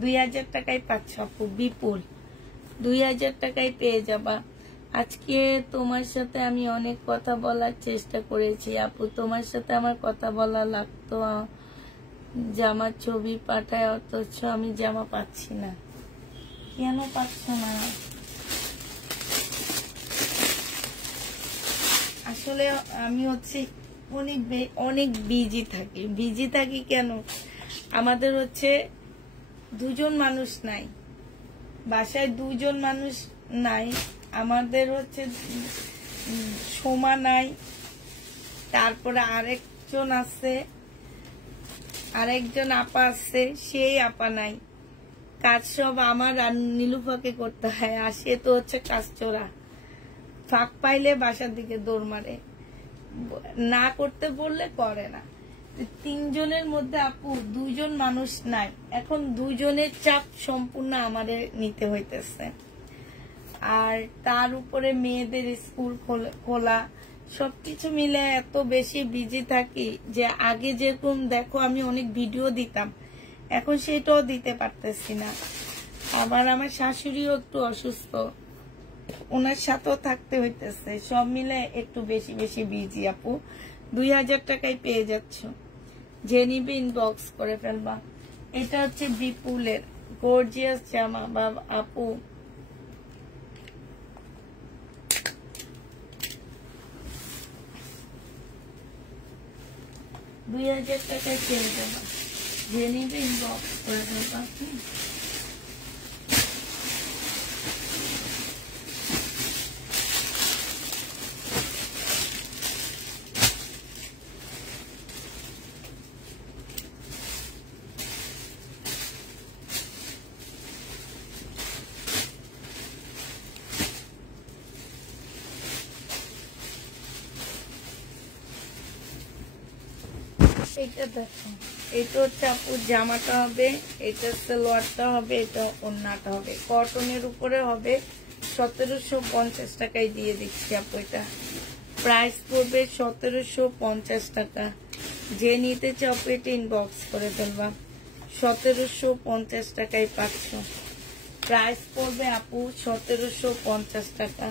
2000 টাকায় পাচ্ছ আপু, বিপুল 2000 টাকায় পেয়ে যাবা। আজকে তোমার সাথে আমি অনেক কথা বলার চেষ্টা করেছি আপু, তোমার সাথে আমার কথা বলা লাগতো। জামার ছবি পাঠায়, অথচ আমি জামা পাচ্ছি না। কেন পাচ্ছ না? আসলে আমি হচ্ছে অনেক বিজি থাকি কেন, আমাদের হচ্ছে দুজন মানুষ নাই বাসায়, দুজন মানুষ নাই আমাদের, হচ্ছে সোমা নাই, তারপরে আরেকজন আছে, আরেকজন আপা আছে, সেই আপা নাই। কাজ সব আমার আর নীলুফাকে করতে হয়, আর সে তো হচ্ছে কাজ চোরা, ফাঁক পাইলে বাসার দিকে দৌড় মারে, না করতে বললে করে না। তিনজনের মধ্যে আপু দুইজন মানুষ নাই, এখন দুইজনের চাপ সম্পূর্ণ আমাদের নিতে হইতেছে। আর তার উপরে মেয়েদের স্কুল খোলা, সবকিছু মিলে এত বেশি বিজি থাকি যে আগে যেরকম দেখো আমি অনেক ভিডিও দিতাম, এখন সেটাও দিতে পারতেছি না। আবার আমার শাশুড়িও একটু অসুস্থ, ওনার সাথেও থাকতে হইতেছে, সব মিলে একটু বেশি বেশি বিজি আপু। 2000 টাকায় পেয়ে যাচ্ছ, যে নিবে ইনবক্স করে ফেলবা। এটা হচ্ছে বিপুলের গর্জিয়াস জামা বা আপু, $2000 টাকায় পেয়ে যাবা, যে নিবে ইনবক্স করে ফেলবা। এটা দেখো, এটা হচ্ছে আপু জামাটা হবে, এটা সালোয়ারটা হবে, এটা ওড়নাটা হবে, কটনের উপরে হবে। 1750 টাকায় দিয়ে দিচ্ছি আপু, এটা প্রাইস পড়বে 1750 টাকা। যে নিতে চাও এটা ইনবক্স করে ফেলবা। 1750 টাকায় পাচ্ছ, প্রাইস পড়বে আপু 1750 টাকা।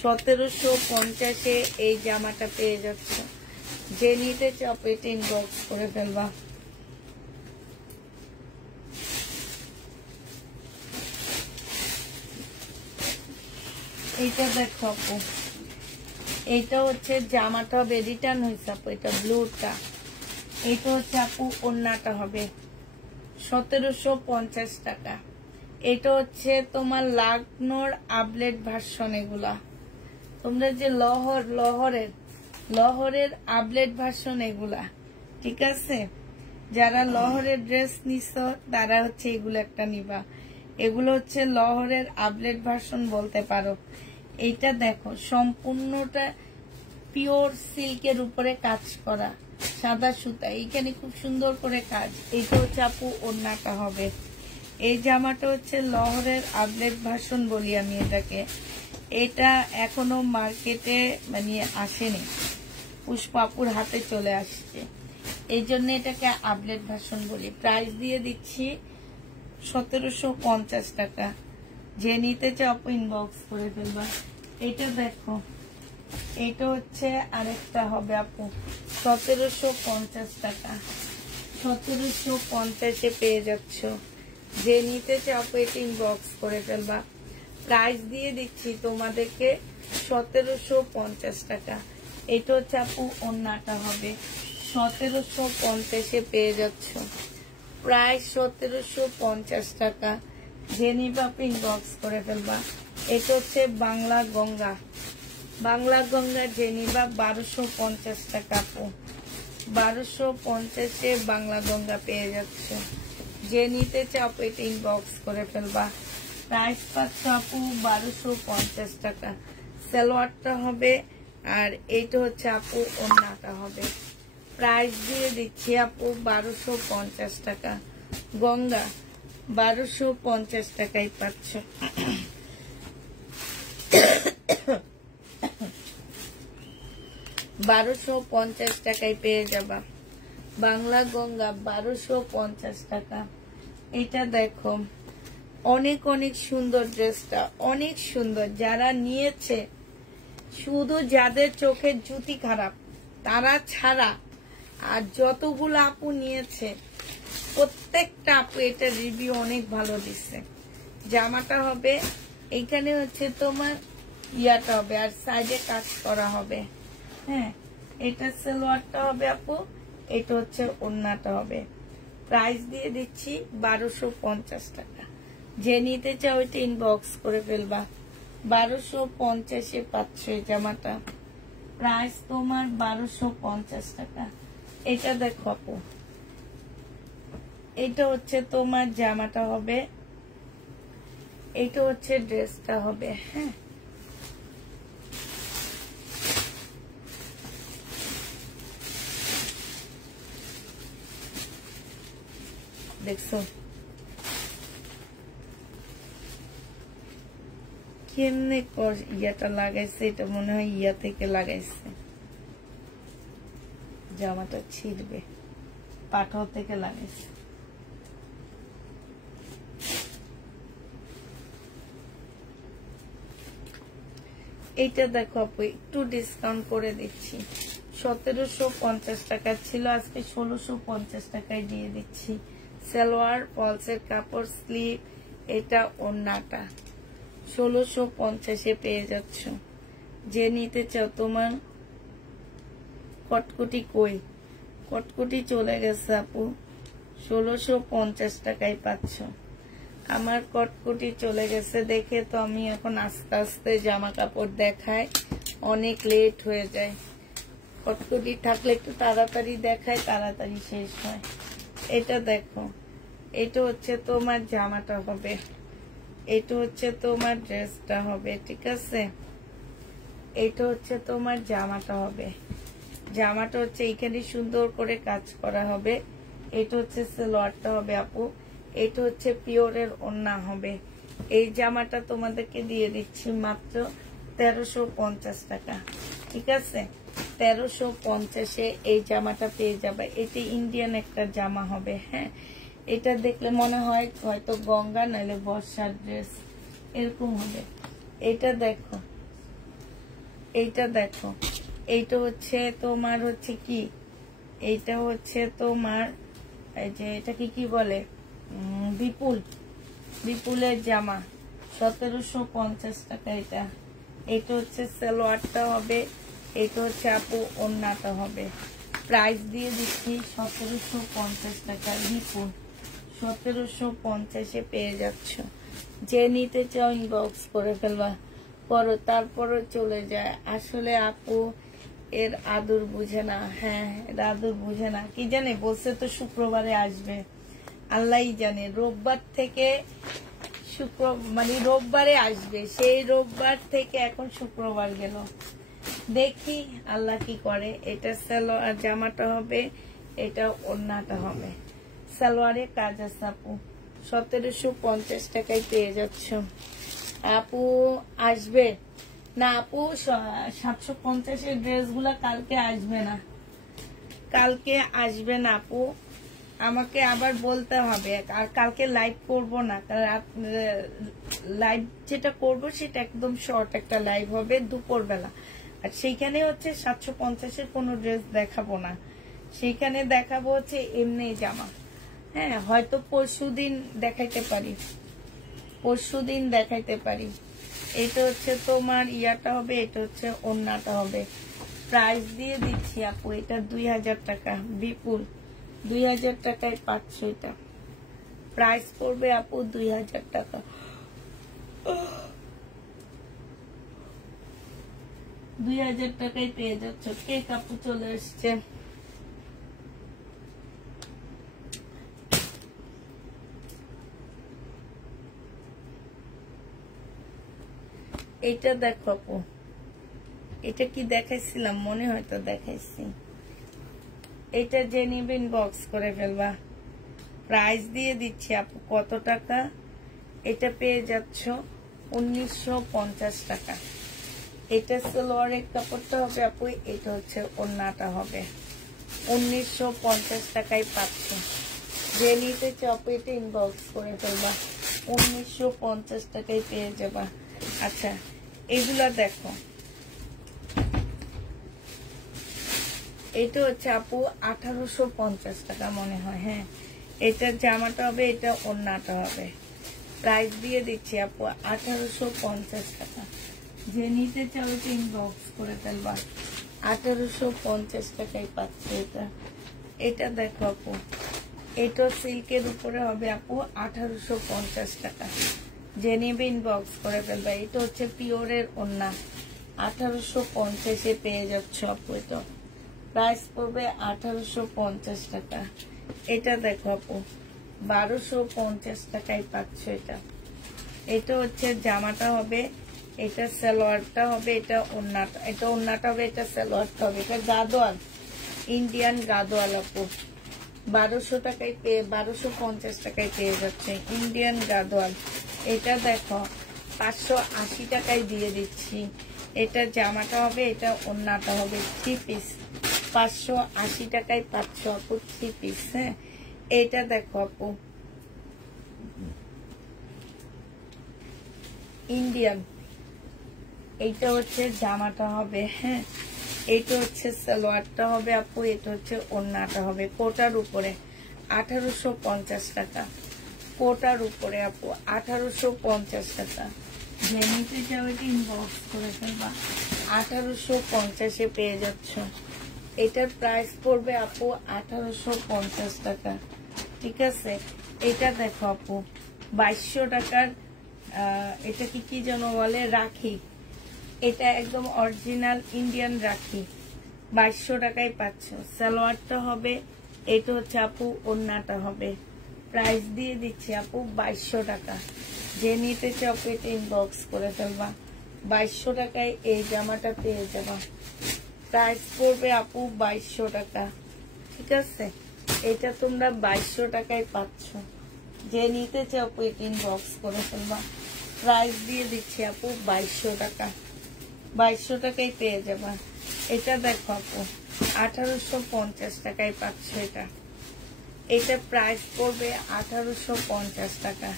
1750-এ এই জামাটা পেয়ে যাচ্ছ, যে নিতে চাও এটা ইনবক্স করে ফেলবা। এইটা দেখো আপু, এইটা হচ্ছে জামাটা হবে, রিটার্ন হয়েছে আপু, এটা ব্লুটা। এইটা হচ্ছে আপু ওড়নাটা হবে 1750 টাকা। এটা হচ্ছে তোমার লাকনোর আপডেট ভার্সন, এগুলা তোমরা যে লহরের আপডেট ভার্সন এগুলা, ঠিক আছে। যারা লহরের ড্রেস নিছ তারা হচ্ছে এগুলো একটা নিবা। এগুলো হচ্ছে লহরের আপডেট ভার্সন বলতে পারো। এইটা দেখো সম্পূর্ণটা পিওর সিল্কের উপরে কাজ করা, সাদা সুতা, এইখানে খুব সুন্দর করে কাজ। এইটা হচ্ছে আপু ওড়নাটা হবে। এই জামাটা হচ্ছে লহরের আপডেট ভার্সন বলি আমি এটাকে। এটা এখনো মার্কেটে মানে আসেনি, পুষ্পাপুর হাতে চলে আসছে, এই জন্য এটাকে আপডেট ভার্সন বলি। প্রাইস দিয়ে দিচ্ছি 1750 টাকা। যে নিতে চাও আপু ইনবক্স করে ফেলবা। এটা দেখো, এটা হচ্ছে আরেকটা হবে আপু 1750 টাকা। 1750-এ পেয়ে যাচ্ছ। যে নিতে চাও আপু এটা ইনবক্স করে ফেলবা। প্রাইস দিয়ে দিচ্ছি তোমাদেরকে 1750 টাকা। এটা হচ্ছে আপু ওড়নাটা হবে 1750-এ পেয়ে যাচ্ছ। প্রাইস 1750 টাকা। যে নিবা আপু ইনবক্স করে ফেলবা। এটা হচ্ছে বাংলা গঙ্গা, বাংলা গঙ্গা যে নিবা 1250 টাকা আপু। 1250-এ বাংলা গঙ্গা পেয়ে যাচ্ছ। যে নিতে চাও আপু এটা ইনবক্স করে ফেলবা। প্রাইস পাচ্ছ আপু 1250 টাকা। সালোয়ারটা হবে আর এইটা হচ্ছে আপু ওড়নাটা হবে। প্রাইস দিয়ে দিচ্ছি আপু 1250 টাকা। গঙ্গা 1250 টাকায় পাচ্ছ। 1250 টাকায় পেয়ে যাবা। বাংলা গঙ্গা 1250 টাকা। এটা দেখো অনেক অনেক সুন্দর, ড্রেসটা অনেক সুন্দর। যারা নিয়েছে, শুধু যাদের চোখের জুতি খারাপ তারা ছাড়া আর যতগুলো আপু নিয়েছে প্রত্যেকটা আপু এটা রিভিউ অনেক ভালো দিচ্ছে। জামাটা হবে এইখানে হচ্ছে তোমার ইয়াটা হবে আর সাইডে কাজ করা হবে। হ্যাঁ, এটা সালোয়ারটা হবে আপু, এটা হচ্ছে ওড়নাটা হবে। প্রাইস দিয়ে দিচ্ছি 1250 টাকা। যে নিতে চাও ওইটা ইনবক্স করে ফেলবা। 1250-এ পাচ্ছ এই জামাটা। প্রাইস তোমার 1250 টাকা। এটা দেখো আপু, এটা হচ্ছে তোমার জামাটা হবে, এটা হচ্ছে ড্রেসটা হবে। হ্যাঁ, দেখছো কেমনে ইয়াটা লাগাইছে, এটা মনে হয় ইয়া থেকে লাগাইছে, জামাটা ছিড়বে, পাথর থেকে লাগাইছে। এইটা দেখো আপু একটু ডিসকাউন্ট করে দিচ্ছি। 1750 টাকা ছিল, আজকে 1650 টাকায় দিয়ে দিচ্ছি। সালোয়ার, পলসের কাপড়, স্লিভ, এটা ওড়নাটা 1650-এ পেয়ে যাচ্ছ। যে নিতে চাও, তোমার কটকুটি কই? কটকুটি চলে গেছে আপু, 1650 টাকায় পাচ্ছ। আমার কটকুটি চলে গেছে দেখে তো আমি এখন আস্তে আস্তে জামা কাপড় দেখাই, অনেক লেট হয়ে যায়। কটকুটি থাকলে একটু তাড়াতাড়ি দেখায়, তাড়াতাড়ি শেষ হয়। এটা দেখো, এটা হচ্ছে তোমার জামাটা হবে, এটা হচ্ছে তোমার ড্রেসটা হবে, ঠিক আছে? এটা হচ্ছে তোমার জামাটা হবে। জামাটা হচ্ছে এইখানে সুন্দর করে কাজ করা হবে। এটা হচ্ছে সালোয়ারটা হবে আপু, এটা হচ্ছে পিওরের ওড়না হবে। এই জামাটা তোমাদেরকে দিয়ে দিচ্ছি মাত্র 1350 টাকা, ঠিক আছে? 1350-এ এই জামাটা পেয়ে যাবে। এটি ইন্ডিয়ান একটা জামা হবে। হ্যাঁ, এটা দেখলে মনে হয় হয়তো গঙ্গা নাহলে বর্ষার ড্রেস, এরকম হবে। এটা দেখো, এইটা দেখো, এইটা হচ্ছে তোমার হচ্ছে কি, এইটা হচ্ছে তোমার এই যে এটাকে কি বলে, বিপুল, বিপুলের জামা 1750 টাকা এটা। এটা হচ্ছে সালোয়ারটা হবে, এটা হচ্ছে আপু ওড়নাটা হবে। প্রাইস দিয়ে দিচ্ছি 1750 টাকা। বিপুল 1750-এ পেয়ে যাচ্ছ। যে নিতে চাও ইনবক্স করে ফেলবা, পরে তারপরও চলে যায়। আসলে আপু এর আদর বুঝে না। হ্যাঁ, এর আদর বুঝে না, কি জানে বলছে তো শুক্রবারে আসবে, আল্লাহই জানে। রোববার থেকে মানে রোববারে আসবে, সেই রোববার থেকে এখন শুক্রবার গেল। দেখি আল্লাহ কি করে। এটা সালোয়ার জামাটা হবে, এটা ওড়নাটা হবে। সালোয়ারে কাজ আছে আপু, 1750 টাকায় পেয়ে যাচ্ছ। আপু আসবে না আপু, 750-এর ড্রেসগুলা কালকে আসবে না, কালকে আসবে না আপু, আমাকে আবার বলতে হবে। আর কালকে লাইভ করব না, লাইভ যেটা করব সেটা একদম শর্ট একটা লাইভ হবে দুপুর বেলা। আর সেইখানে হচ্ছে 750-এর কোনো ড্রেস দেখাবো না, সেইখানে দেখাবো হচ্ছে এমনি জামা। হ্যাঁ, হয়তো পরশুদিন দেখাইতে পারি, পরশুদিন দেখাইতে পারি। এটা হচ্ছে তোমার ইয়াটা হবে, এটা হচ্ছে ওড়নাটা হবে। প্রাইস দিয়ে দিচ্ছি আপু, এটা 2000 টাকা, বিপুল 2000 টাকায় পাচ্ছ। এটা প্রাইস পড়বে আপু 2000 টাকা। 2000 টাকায় পেয়ে যাচ্ছ। কেক আপু চলে এসছে। এটা দেখো আপু, এটা কি দেখাইছিলাম মনে হয়তো দেখাইছি। এটা যে নিবেন বক্স করে ফেলবা। প্রাইস দিয়ে দিচ্ছি আপু কত টাকা, এটা পেয়ে যাচ্ছ 1950 টাকা। এটা সালোয়ারের কাপড়টা হবে আপু, এটা হচ্ছে ওড়নাটা হবে। 1950 টাকায় পাচ্ছ। যে নিতে চাও আপু এটা ইনবক্স করে ফেলবা, 1950 টাকায় পেয়ে যাবা। আচ্ছা, এগুলা দেখো, এটা হচ্ছে আপু 1850 টাকা মনে হয়। হ্যাঁ, এটার জামাটা হবে, এটা ওড়নাটা হবে। প্রাইস দিয়ে দিচ্ছি আপু 1850 টাকা। যে নিতে চাও এটা ইনবক্স করে ফেলবা, 1850 টাকায় পাচ্ছে এটা। এটা দেখো আপু, এটা সিল্কের উপরে হবে আপু, 1850 টাকা। যে নিবে ইনবক্স করে ফেলবা। এটা হচ্ছে পিওরের ওড়না, 1850-এ পেয়ে যাচ্ছ আপু। এটা প্রাইস পড়বে 1850 টাকা। এটা দেখো আপু, 1250 টাকায় পাচ্ছ এটা। এটা হচ্ছে জামাটা হবে, এটা সালোয়ারটা হবে, এটা ওড়নাটা, এটা ওড়নাটা হবে, এটা সালোয়ারটা হবে। এটা গাদোয়াল, ইন্ডিয়ান গাদোয়াল আপু, 1200 টাকায় পেয়ে 1250 টাকায় পেয়ে যাচ্ছে ইন্ডিয়ান গাদোয়াল। এটা দেখো 580 টাকায় দিয়ে দিচ্ছি। এটা জামাটা হবে, এটা ওড়নাটা হবে, 3 পিস 580 টাকায় পাচ্ছ আপু, 3 পিস। হ্যাঁ, এটা দেখো আপু, ইন্ডিয়ান। এইটা হচ্ছে জামাটা হবে। হ্যাঁ, এইটা হচ্ছে সালোয়ারটা হবে আপু, এটা হচ্ছে ওড়নাটা হবে। কোটার উপরে 1850 টাকা, কোটার উপরে আপু 1850 টাকা। যে নিতে চাও এটা ইনবক্স করে ফেলবা, 1850-এ পেয়ে যাচ্ছ। এটার প্রাইস পড়বে আপু 1850 টাকা। ঠিক আছে, এটা দেখো আপু 2200 টাকার, এটা কি যেন বলে, রাখি। এটা একদম অরিজিনাল ইন্ডিয়ান রাখি, 2200 টাকায় পাচ্ছ। সালোয়ারটা হবে, এটা হচ্ছে আপু ওড়নাটা হবে। প্রাইস দিয়ে দিচ্ছি আপু 2200 টাকা। যে নিতে চাও এটা ইনবক্স করে ফেলবা, 2200 টাকায় এই জামাটা পেয়ে যাবা। প্রাইস পড়বে আপু 2200 টাকা। ঠিক আছে, এটা তোমরা 2200 টাকায় পাচ্ছ। যে নিতে চাও এটা ইনবক্স করে ফেলবা। প্রাইস দিয়ে দিচ্ছি আপু 2200 টাকা, 2200 টাকায় পেয়ে যাবা। এটা দেখো আপু 1850 টাকায় পাচ্ছ এটা। এটা প্রাইস পড়বে 1850 টাকা।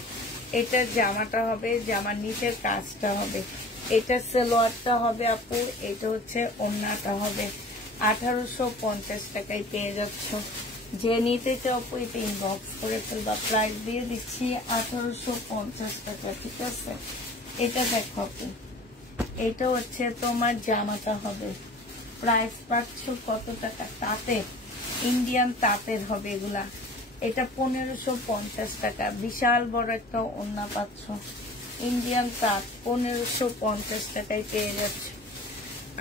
এটা জামাটা হবে, জামার নিচের কাজটা হবে, এটা সালোয়ারটা হবে আপু, এটা হচ্ছে ওড়নাটা হবে। 1850 টাকায় পেয়ে যাচ্ছ। যে নিতে চাও আপু এটা ইনবক্স করে ফেলবা। প্রাইস দিয়ে দিচ্ছি 1850 টাকা। ঠিক আছে, এটা দেখো আপু, এটা হচ্ছে তোমার জামাটা হবে। প্রাইস পাচ্ছ কত টাকা, তাঁতে, ইন্ডিয়ান তাঁতের হবে এগুলা। এটা 1550 টাকা। বিশাল বড় একটা ওড়না পাচ্ছ, ইন্ডিয়ান তাঁত 1550 টাকায় পেয়ে যাচ্ছে।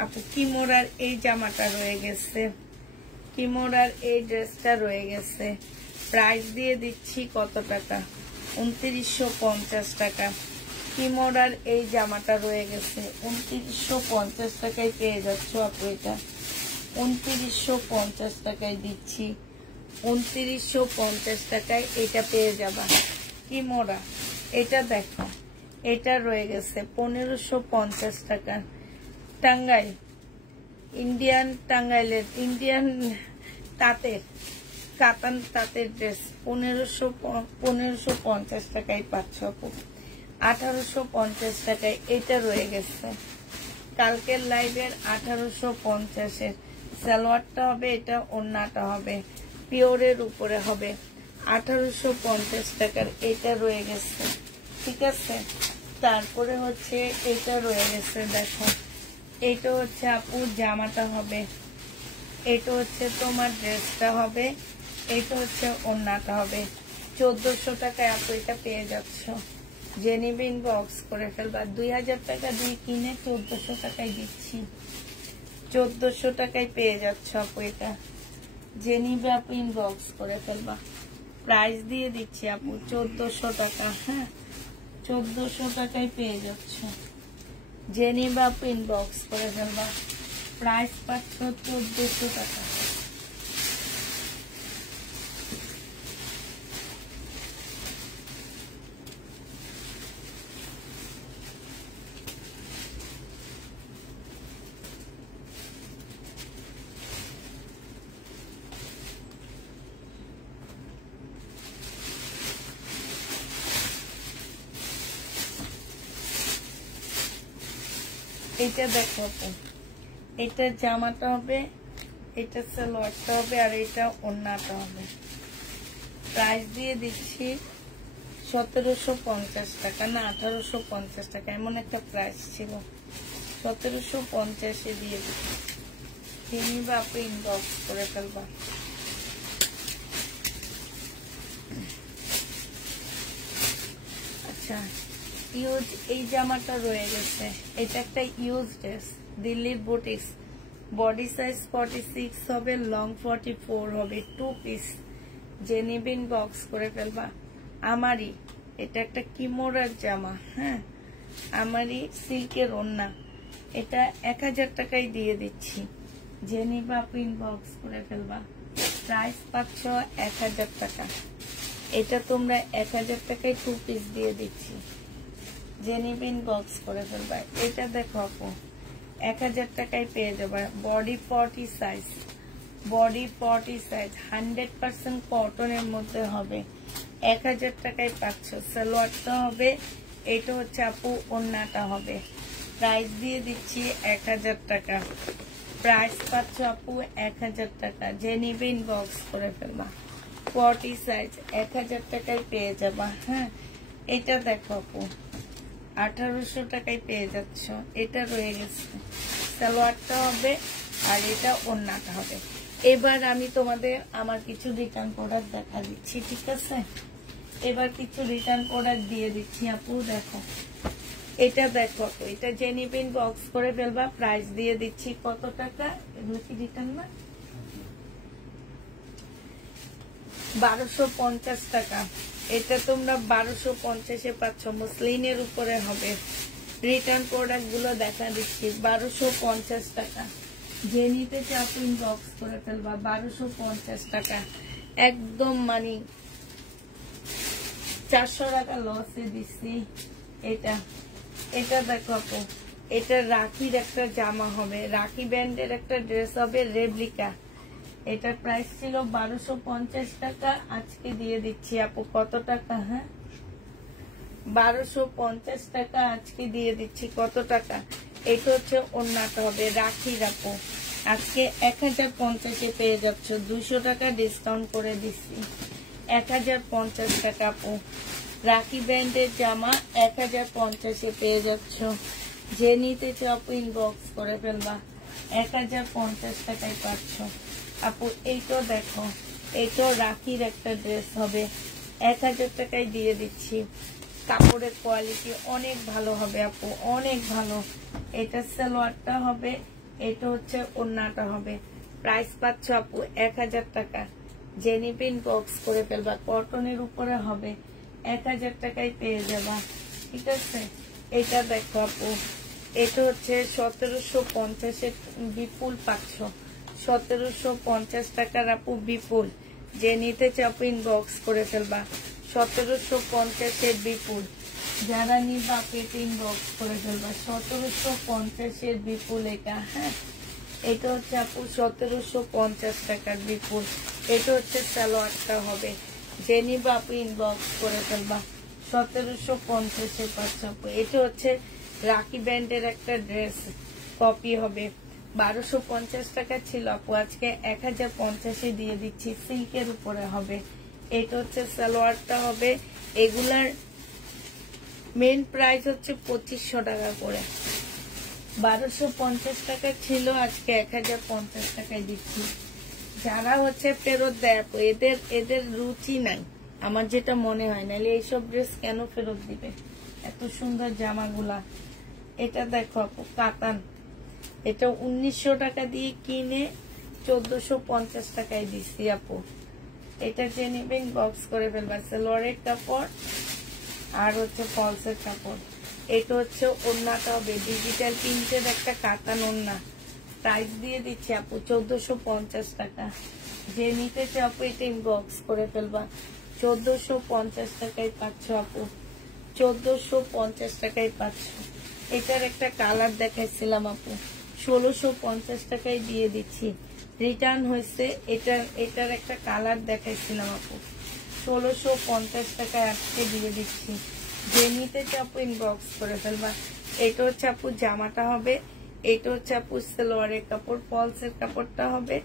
আপু কিমোরার এই জামাটা রয়ে গেছে, কিমোরার এই ড্রেসটা রয়ে গেছে। প্রাইস দিয়ে দিচ্ছি কত টাকা? 2950 টাকা। কিমোরার এই জামাটা রয়ে গেছে 2950 টাকায় পেয়ে যাচ্ছ আপু। এটা 2950 টাকায় দিচ্ছি, 2950 টাকায় এটা পেয়ে যাবা কিমোরা। এটা দেখো, এটা রয়ে গেছে 1550 টাকা। টাঙ্গাইল, ইন্ডিয়ান টাঙ্গাইলের ইন্ডিয়ান তাঁতের কাতান তাঁতের ড্রেস 1550 টাকায় পাচ্ছ আপু। 1850 টাকায় এটা রয়ে গেছে। কালকের লাইভের 1850-এর সালোয়ারটা হবে, এটা ওড়নাটা হবে পিওরের উপরে হবে। 1850 টাকার এটা রয়ে গেছে, ঠিক আছে। তারপরে হচ্ছে এটা রয়ে গেছে, দেখো এটা হচ্ছে আপু জামাটা হবে, এটা হচ্ছে তোমার ড্রেসটা হবে, এটা হচ্ছে ওড়নাটা হবে। 1400 টাকায় আপু এটা পেয়ে যাচ্ছ। যে নিবে ইনবক্স করে ফেলবা। 2000 টাকা দিয়ে কিনে 1400 টাকায় দিচ্ছি, 1400 টাকায় পেয়ে যাচ্ছ আপু এটা। যে নিবে আপু ইনবক্স করে ফেলবা। প্রাইস দিয়ে দিচ্ছি আপু 1400 টাকা। হ্যাঁ, 1400 টাকায় পেয়ে যাচ্ছ। যে নিবে আপু ইনবক্স করে ফেলবা। প্রাইস পাচ্ছ 1400 টাকা। এটা দেখো, এটা জামাটা হবে, এটা সালোয়ারটা হবে, আর এটা ওড়নাটা হবে। প্রাইস দিয়ে দিচ্ছি 1750 টাকা, না 1850 টাকা, এমন একটা প্রাইস ছিল। 1750-এ দিয়ে দিচ্ছি। তিনি বা আপনি ইনবক্স করে ফেলবা। আচ্ছা, ইউজ এই জামাটা রয়ে গেছে। এটা একটা ইউজ ড্রেস, দিল্লির বুটিক্স। বডি সাইজ 46 হবে, লং 44 হবে, 2 পিস। যে নিবেন বক্স করে ফেলবা। আমারই এটা একটা কিমোরার জামা। হ্যাঁ, আমারই সিল্কের ওড়না। এটা 1000 টাকায় দিয়ে দিচ্ছি। যে নিবা আপনি বক্স করে ফেলবা। প্রাইস পাচ্ছ 1000 টাকা। এটা তোমরা 1000 টাকায় 2 পিস দিয়ে দিচ্ছি। যে নিবেন বক্স করে ফেলবা। এটা দেখো আপু, 1000 টাকায় পেয়ে যাবে। বডি 40 সাইজ, বডি 40 সাইজ, 100% কটনের মধ্যে হবে। 1000 টাকায় পাচ্ছ। সালোয়ারটা হবে, এটা হচ্ছে আপু ওড়নাটা হবে। প্রাইস দিয়ে দিচ্ছি 1000 টাকা। প্রাইস পাচ্ছ আপু 1000 টাকা। যে নিবেন বক্স করে ফেলবা। 40 সাইজ 1000 টাকায় পেয়ে যাবা। হ্যাঁ, এটা দেখো আপু 1800 টাকায় পেয়ে যাচ্ছ। এটা রয়ে গেছে। সালোয়ারটা হবে, আর এটা ওড়নাটা হবে। এবার আমি তোমাদের আমার কিছু রিটার্ন প্রোডাক্ট দেখা দিচ্ছি, ঠিক আছে। এবার কিছু রিটার্ন প্রোডাক্ট দিয়ে দিচ্ছি আপু। দেখো এটা দেখো আপু, এটা যে নিবেন বক্স করে ফেলবা। প্রাইস দিয়ে দিচ্ছি কত টাকা? এগুলো কি রিটার্ন না? 1250 টাকা। এটা তোমরা 1250-এ পাচ্ছ। মসলিনের উপরে হবে। রিটার্ন প্রোডাক্ট গুলো দেখা দিচ্ছি। 1250 টাকা। যে নিতে চাও ইনবক্স করে ফেলবা। 1250 টাকা। একদম মানে 400 টাকা লসে দিচ্ছি। এটা এটা দেখো আপু, এটা রাখির একটা জামা হবে, রাখি ব্যান্ডের একটা ড্রেস হবে, রেপ্লিকা। এটার প্রাইস ছিল 1250 টাকা। আজকে দিয়ে দিচ্ছি আপু কত টাকা? হ্যাঁ, 1250 টাকা আজকে দিয়ে দিচ্ছি। কত টাকা? এটা হচ্ছে ওড়নাটা হবে, রাখি আপু। আজকে 1050-এ পেয়ে যাচ্ছ। 200 টাকা ডিসকাউন্ট করে দিচ্ছি। 1050 টাকা আপু। রাখি ব্র্যান্ডের জামা 1050-এ পেয়ে যাচ্ছ। যে নিতে চাও আপু ইনবক্স করে ফেলবা। 1050 টাকায় পাচ্ছ আপু। এইটাও দেখো, এইটাও রাখির একটা ড্রেস হবে। 1000 টাকায় দিয়ে দিচ্ছি। কাপড়ের কোয়ালিটি অনেক ভালো হবে আপু, অনেক ভালো। এটা সালোয়ারটা হবে, এটা হচ্ছে ওড়নাটা হবে। প্রাইস পাচ্ছ আপু 1000 টাকা। জেনিপিন বক্স করে ফেলবা, কটনের উপরে হবে, 1000 টাকায় পেয়ে যাবা, ঠিক আছে। এটা দেখো আপু, এটা হচ্ছে 1750 বিপুল পাচ্ছ, 1750 টাকার আপু বিপুল। যে নিতে চাও ইনবক্স করে ফেলবা, 1750 বিপুল। যারা নিবা পেট ইনবক্স করে ফেলবা, 1750 বিপুল এটা। হ্যাঁ, এটা হচ্ছে আপু 1750 টাকার বিপুল। এটা হচ্ছে সালোয়ারটা হবে। যে নিবা আপু ইনবক্স করে ফেলবা, 1750 পাচ্ছ আপু। এটা হচ্ছে রাখি ব্যান্ডের একটা ড্রেস কপি হবে, 1250 টাকা ছিল আপু, আজকে 1050 দিয়ে দিচ্ছি, সিল্কের উপরে হবে। এটা হচ্ছে সালোয়ারটা হবে। এগুলার মেন প্রাইস হচ্ছে 2500 টাকা করে, 1250 টাকা ছিল, আজকে 1050 টাকায় দিচ্ছি। যারা হচ্ছে ফেরত দেয় আপু, এদের রুচি নাই, আমার যেটা মনে হয়, নাহলে এইসব ড্রেস কেন ফেরত দিবে, এত সুন্দর জামাগুলা। এটা দেখো আপু কাতান, এটা 1900 টাকা দিয়ে কিনে 1450 টাকায় দিচ্ছি আপু। এটা যে নেবেন বক্স করে ফেলবা, সালোয়ারের কাপড় আর হচ্ছে ফলসের কাপড়। এটা হচ্ছে ওড়নাটা হবে, ডিজিটাল প্রিন্টের একটা কাতান ওড়না। প্রাইস দিয়ে দিচ্ছি আপু 1450 টাকা। যে নিতে চাও আপু এটা ইনবক্স করে ফেলবা, 1450 টাকায় পাচ্ছ আপু, 1450 টাকায় পাচ্ছ। এটার একটা কালার দেখাইছিলাম আপু, 1650 টাকায় দিয়ে দিচ্ছি, রিটার্ন হয়েছে। এটার একটা কালার দেখাইছিলাম আপু, 1650 টাকায় আজকে দিয়ে দিচ্ছি। যে নিতে চাও আপু ইনবক্স করে ফেলবা। এটা হচ্ছে আপু জামাটা হবে, এটা হচ্ছে আপু সালোয়ারের কাপড়, ফলসের কাপড়টা হবে,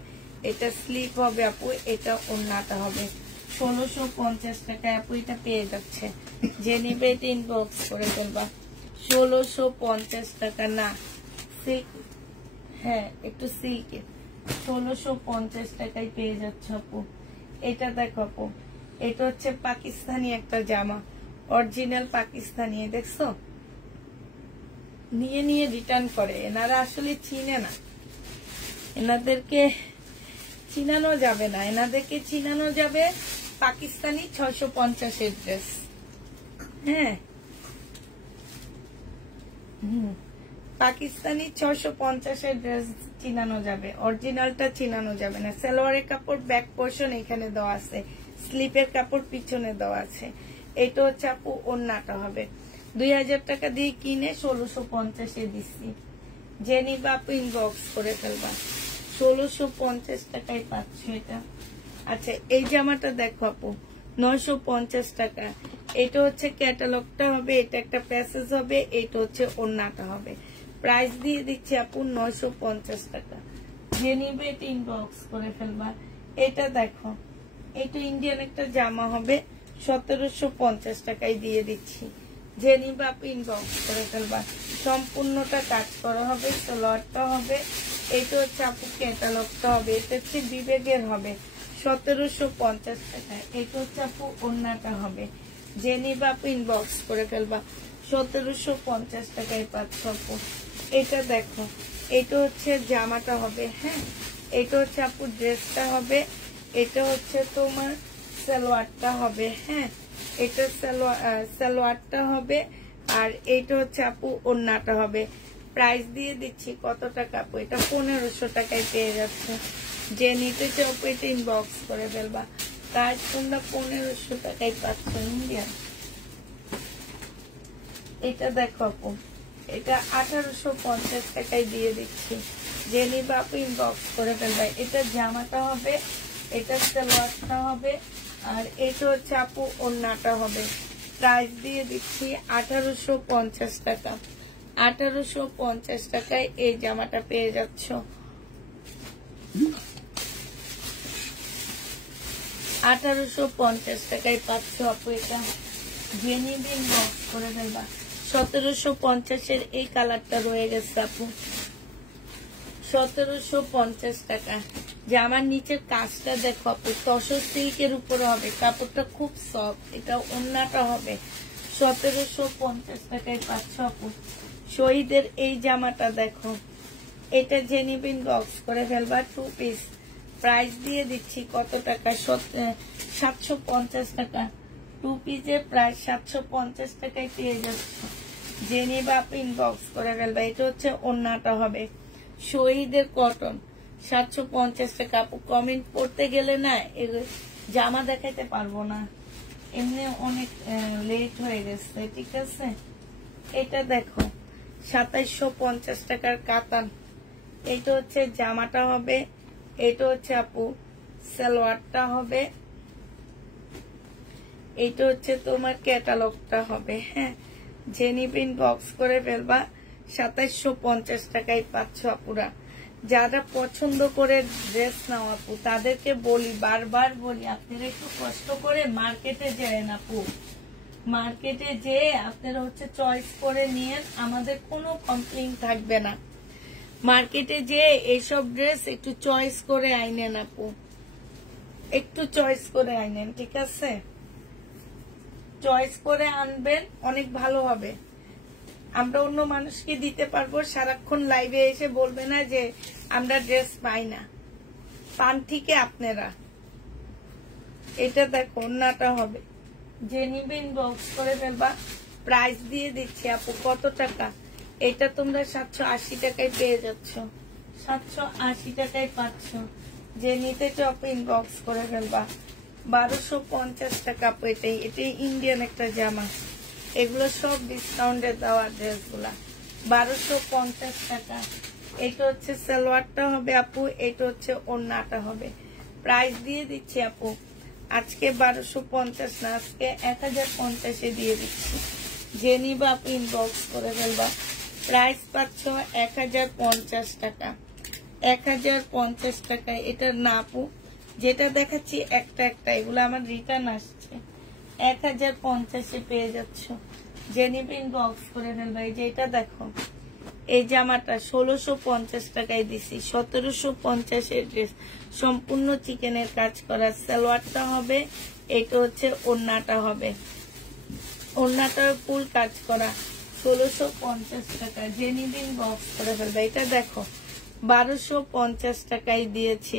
এটা স্লিপ হবে আপু, এটা ওড়নাটা হবে। 1650 টাকায় আপু এটা পেয়ে যাচ্ছে। যে নিবে এটা ইনবক্স করে ফেলবা, 1650 টাকা না সিল্ক, হ্যাঁ একটু সিল্কের, 1650 টাকায় পেয়ে যাচ্ছে আপু। এটা দেখো আপু, এটা হচ্ছে পাকিস্তানি একটা জামা, অরিজিনাল পাকিস্তানি, দেখছো, নিয়ে নিয়ে রিটার্ন করে। এনারা আসলে চিনে না, এনাদেরকে চিনানো যাবে না, এনাদেরকে চিনানো যাবে পাকিস্তানি 650 ড্রেস। হ্যাঁ, পাকিস্তানি 650 ড্রেস চিনানো যাবে, অরিজিনালটা চিনানো যাবে না। সালোয়ারের কাপড় ব্যাক পোর্শন এখানে দেওয়া আছে, স্লিপের কাপড় পিছনে দেওয়া আছে। এটা হচ্ছে আপু ওড়নাটা হবে, 2000 টাকা দিয়ে কিনে 1650 দিচ্ছি। যে নিবা আপু ইনবক্স করে ফেলবা, 1650 টাকায় পাচ্ছ এটা। আচ্ছা, এই জামাটা দেখো আপু 950 টাকা। এটা হচ্ছে ক্যাটালগটা হবে, এটা একটা প্যাসেজ হবে, এটা হচ্ছে ওড়নাটা হবে। প্রাইস দিয়ে দিচ্ছি আপু 950 টাকা। যে নিবে এটা ইনবক্স করে ফেলবা। এটা দেখো, এটা ইন্ডিয়ান একটা জামা হবে, 1750 টাকায় দিয়ে দিচ্ছি। যে নিবে আপু ইনবক্স করে ফেলবা। সম্পূর্ণটা কাজ করা হবে, সালোয়ারটা হবে, এটা হচ্ছে আপু ক্যাটালগটা হবে, এটা হচ্ছে বিবেকের হবে, 1750 টাকা। এটা হচ্ছে আপু ওড়নাটা হবে। যে নিবে আপু ইনবক্স করে ফেলবা, 1750 টাকায় পাচ্ছ আপু। এটা দেখো, এটা হচ্ছে জামাটা হবে। হ্যাঁ, এটা হচ্ছে আপু ড্রেসটা হবে, এটা হচ্ছে তোমার সালোয়ারটা হবে। হ্যাঁ, এটা সালোয়ারটা হবে, আর এইটা হচ্ছে আপু ওড়নাটা হবে। প্রাইস দিয়ে দিচ্ছি কত টাকা আপু, এটা 1500 টাকায় পেয়ে যাচ্ছে। যে নিতে চাও আপু এটা ইনবক্স করে ফেলবা। প্রাইস তোমরা 1500 টাকায় পাচ্ছ ইন্ডিয়ান। এটা দেখো আপু, এটা 1850 টাকায় দিয়ে দিচ্ছি। যে নিবা আপু ইনবক্স করে ফেলবা। এটা জামাটা হবে, এটা সালোয়ারটা হবে, আর এটা হচ্ছে আপু ওড়নাটা হবে। প্রাইস দিয়ে দিচ্ছি 1850 টাকা। 1850 টাকায় এই জামাটা পেয়ে যাচ্ছ। 1850 টাকায় পাচ্ছ আপু এটা। যে নিবে ইনবক্স করে ফেলবা। 1750 এই কালারটা রয়ে গেছে আপু, 1750 টাকা। জামার নিচের কাজটা দেখো আপু, তসর সিল্কের উপরে হবে, কাপড়টা খুব সফট। এটা ওড়নাটা হবে, 1750 টাকায় পাচ্ছ আপু। শহীদের এই জামাটা দেখো, এটা যে নিবে ইনবক্স করে ফেলবা 2 পিস প্রাইস দিয়ে দিচ্ছি কত টাকা 750 টাকা 2 পিসের প্রাইস 750 টাকায় পেয়ে যাচ্ছে যে নিবে আপনি ইনবক্স করে ফেলবা এটা হচ্ছে ওন্নাটা হবে শহীদের কটন 750 টাকা আপু কমেন্ট পড়তে গেলে না জামা দেখাইতে পারবো না এমনি অনেক লেট হয়ে গেছে ঠিক আছে এটা দেখো 2750 টাকার কাতান এটা হচ্ছে জামাটা হবে এটা হচ্ছে আপু সালোয়ারটা হবে এটা হচ্ছে তোমার ক্যাটালগটা হবে হ্যাঁ যে নিবে ইনবক্স করে ফেলবা 2750 টাকায় পাচ্ছ আপুরা যারা পছন্দ করে ড্রেস নাও আপু তাদেরকে বলি বারবার বলি আপনারা একটু কষ্ট করে মার্কেটে যান আপু মার্কেটে যে আপনারা হচ্ছে চয়েস করে নিয়ে আমাদের কোনো কমপ্লেইন থাকবে না মার্কেটে যে এইসব ড্রেস একটু চয়েস করে আইনেন আপু একটু চয়েস করে আইনেন ঠিক আছে চয়েস করে আনবেন অনেক ভালো হবে আমরা অন্য মানুষকে দিতে পারবো সারাক্ষণ লাইভে এসে বলবে না যে আমরা ড্রেস পাই না পান ঠিকই আপনারা এটা দেখো ওন্নাটা হবে যে নিবে ইনবক্স করে ফেলবা প্রাইস দিয়ে দিচ্ছি আপু কত টাকা এটা তোমরা 780 টাকায় পেয়ে যাচ্ছ 780 টাকায় পাচ্ছ যে নিতে চাও ইনবক্স করে ফেলবা 1250 টাকা আপু এটাই ইন্ডিয়ান একটা জামা এগুলো সব ডিসকাউন্টে দেওয়া ড্রেসগুলা 1250 টাকা এটা হচ্ছে সালোয়ারটা হবে আপু এটা হচ্ছে ওন্নাটা হবে প্রাইস দিয়ে দিচ্ছি আপু আজকে 1250 না আজকে 1050 এ দিয়ে দিচ্ছি যে নিবা আপু ইনবক্স করে ফেলবা প্রাইস পাচ্ছ 1050 টাকা 1050 টাকায় এটা না আপু যেটা দেখাচ্ছি একটা এগুলো আমার রিটার্ন আসছে 1050 এ পেয়ে যাচ্ছ যে নিবে ইনবক্স করে ফেলবা এই যে এটা দেখো এই জামাটা 1650 টাকায় দিছি 1750 এর ড্রেস সম্পূর্ণ চিকেনের কাজ করা সালোয়ারটা হবে এটা হচ্ছে ওন্নাটা হবে ওন্নাটার ফুল কাজ করা 1650 টাকা যে নিবে ইনবক্স করে ফেলবা এটা দেখো 1250 টাকায় দিয়েছি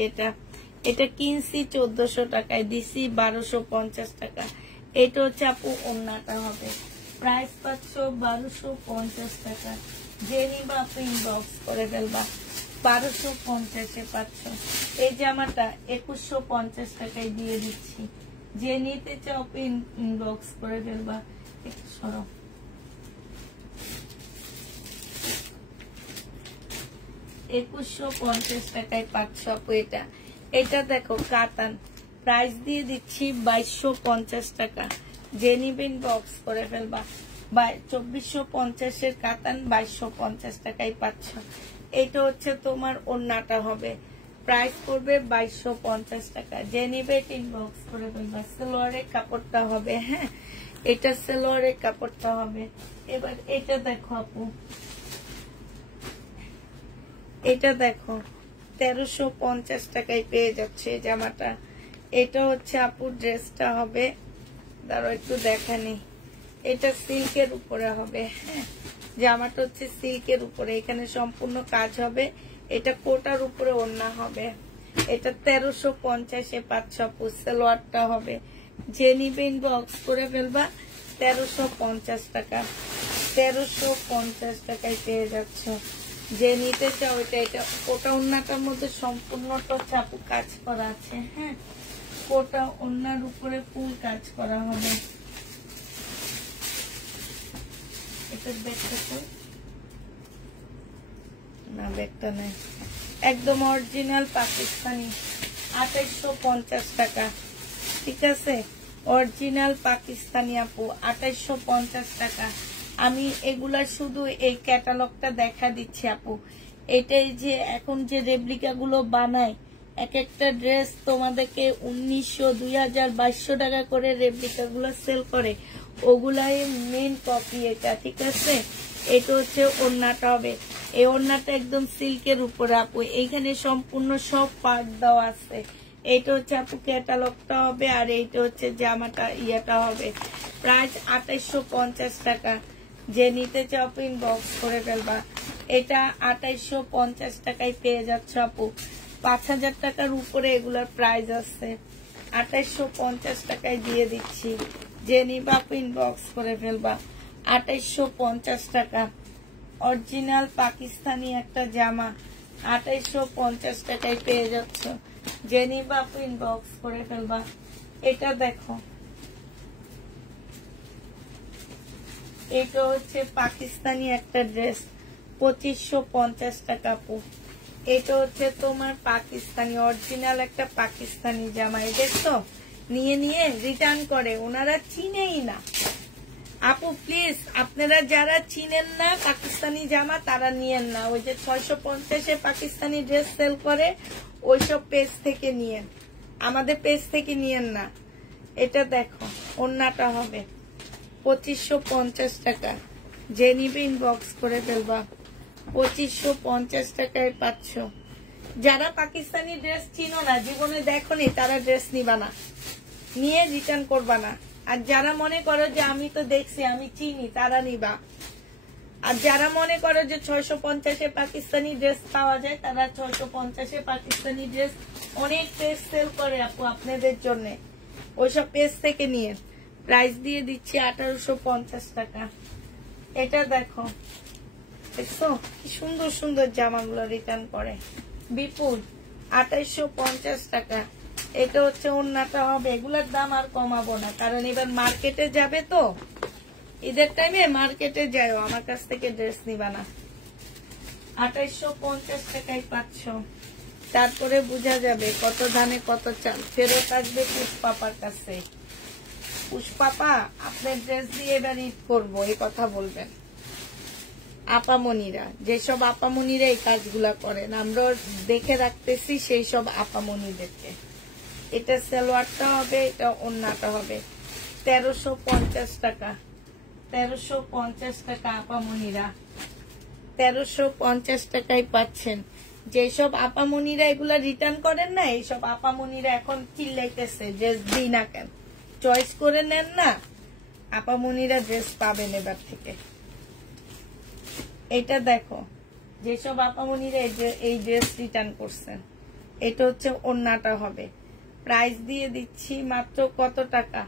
এটা কিনছি 1400 টাকায় দিছি 1250 টাকা এটা হচ্ছে আপু ওন্নাটা হবে প্রাইস পাচ্ছ 1250 টাকা যে নিবা আপু ইনবক্স করে ফেলবা 1250 এ পাচ্ছ এই জামাটা 2150 টাকায় দিয়ে দিচ্ছি যে নিতে চাও ইনবক্স করে ফেলবা একটু সরো 2150 টাকায় পাচ্ছ আপু এটা দেখো কাতান প্রাইস দিয়ে দিচ্ছি 2250 টাকা যে নিবে ইনবক্স করে ফেলবা 2450 এর কাতান 2250 টাকায় পাচ্ছ এটা হচ্ছে তোমার ওন্নাটা হবে প্রাইস পড়বে 2250 টাকা যে নিবে ইনবক্স করে ফেলবা সালোয়ারের কাপড়টা হবে হ্যাঁ এটা সালোয়ারের কাপড়টা হবে এবার এটা দেখো আপু এটা দেখো 1350 টাকায় পেয়ে যাচ্ছে জামাটা এটা হচ্ছে আপু ড্রেসটা হবে দাঁড়াও একটু দেখানি এটা সিল্কের উপরে হবে হ্যাঁ জামাটা হচ্ছে সিল্কের উপরে এখানে সম্পূর্ণ কাজ হবে এটা কোটার উপরে ওন্না হবে এটা 1350 এ পাচ্ছ আপু সালোয়ারটা হবে যে নিবে ইনবক্স করে ফেলবা 1350 টাকা 1350 টাকায় পেয়ে যাচ্ছ যে নিতে চাও এটা কোটা ওন্নাটার মধ্যে সম্পূর্ণটা চাপু কাজ করা আছে হ্যাঁ কোটা ওন্নার উপরে ফুল কাজ করা হবে এটা ব্যাগটা না ব্যাগটা নাই একদম অরিজিনাল পাকিস্তানি 2850 টাকা ঠিক আছে অরিজিনাল পাকিস্তানি আপু 2850 টাকা আমি এগুলা শুধু এই ক্যাটালগটা দেখা দিচ্ছি আপু এটাই যে এখন যে রেপ্লিকা গুলো বানায় এক একটা ড্রেস তোমাদেরকে 1900 2000 2200 টাকা করে রেপ্লিকা গুলো সেল করে ওগুলাই মেন কপি এটা ঠিক আছে এটা হচ্ছে ওন্নাটা হবে এই ওন্নাটা একদম সিল্কের উপরে আপু এইখানে সম্পূর্ণ সব পার্ট দেওয়া আছে এইটা হচ্ছে আপু ক্যাটালগটা হবে আর এইটা হচ্ছে জামাটা ইয়াটা হবে প্রাইস 2850 টাকা যে নিতে চাও ইনবক্স করে ফেলবা এটা 2850 টাকায় পেয়ে যাচ্ছে আপু। 5000 টাকার উপরে এগুলোর প্রাইস আছে, 2850 টাকায় দিয়ে দিচ্ছি। যে নিবা আপু ইনবক্স করে ফেলবা। 2850 টাকা অরিজিনাল পাকিস্তানি একটা জামা 2850 টাকায় পেয়ে যাচ্ছ। যে নিবা আপু ইনবক্স করে ফেলবা। এটা দেখো, এটা হচ্ছে পাকিস্তানি একটা ড্রেস, 2550 টাকা আপু। এটা হচ্ছে তোমার পাকিস্তানি অরিজিনাল একটা পাকিস্তানি জামা। দেখছো, নিয়ে নিয়ে রিটার্ন করে, ওনারা চিনেই না আপু। প্লিজ আপনারা যারা চিনেন না পাকিস্তানি জামা তারা নিয়েন না। ওই যে 650-এ পাকিস্তানি ড্রেস সেল করে ওইসব পেজ থেকে নিয়েন, আমাদের পেজ থেকে নিয়েন না। এটা দেখো, ওড়নাটা হবে 2550 টাকা। যে নিবে ইনবক্স করে ফেলবা। 2550 টাকায় পাচ্ছ। যারা পাকিস্তানি ড্রেস চিনো না, জীবনে দেখোনি, তারা ড্রেস নিবা না, নিয়ে রিটার্ন করবা না। আর যারা মনে করো যে আমি তো দেখছি আমি চিনি, তারা নিবা। আর যারা মনে করো যে 650-এ পাকিস্তানি ড্রেস পাওয়া যায়, তারা 650-এ পাকিস্তানি ড্রেস অনেক পেজ সেল করে আপু আপনাদের জন্য, ওইসব পেজ থেকে নিয়ে। প্রাইস দিয়ে দিচ্ছি 1850 টাকা। এটা দেখো, দেখছো কি সুন্দর সুন্দর জামাগুলো রিটার্ন করে। বিপুল 2850 টাকা। এটা হচ্ছে ওড়নাটা হবে। এগুলোর দাম আর কমাবো না, কারণ এবার মার্কেটে যাবে তো, ঈদের টাইমে মার্কেটে যাও, আমার কাছ থেকে ড্রেস নিবা না। 2850 টাকায় পাচ্ছ। তারপরে বোঝা যাবে কত ধানে কত চাল। ফেরত আসবে পুষ্পাপার কাছে। পুষ্পাপা আপনার ড্রেস দিয়ে এবার ঈদ করবো, এই কথা বলবেন আপামনিরা। যেসব আপামনিরা এই কাজগুলা করেন, আমরা দেখে রাখতেছি সেই সব আপামনিদেরকে। এটা সালোয়ারটা হবে, এটা ওড়নাটা হবে 1350 টাকা। 1350 টাকা আপামনিরা, 1350 টাকায় পাচ্ছেন। যেসব আপামনিরা এগুলা রিটার্ন করেন না, এইসব আপামনিরা এখন চিল্লাইতেছে ড্রেস দিই না কেন। চয়েস করে নেন না, আপামনিরা ড্রেস পাবেন এবার থেকে। এটা দেখো, যেসব আপামনিরা এই ড্রেস রিটার্ন করছেন, এটা হচ্ছে ওড়নাটা হবে। প্রাইস দিয়ে দিচ্ছি মাত্র কত টাকা?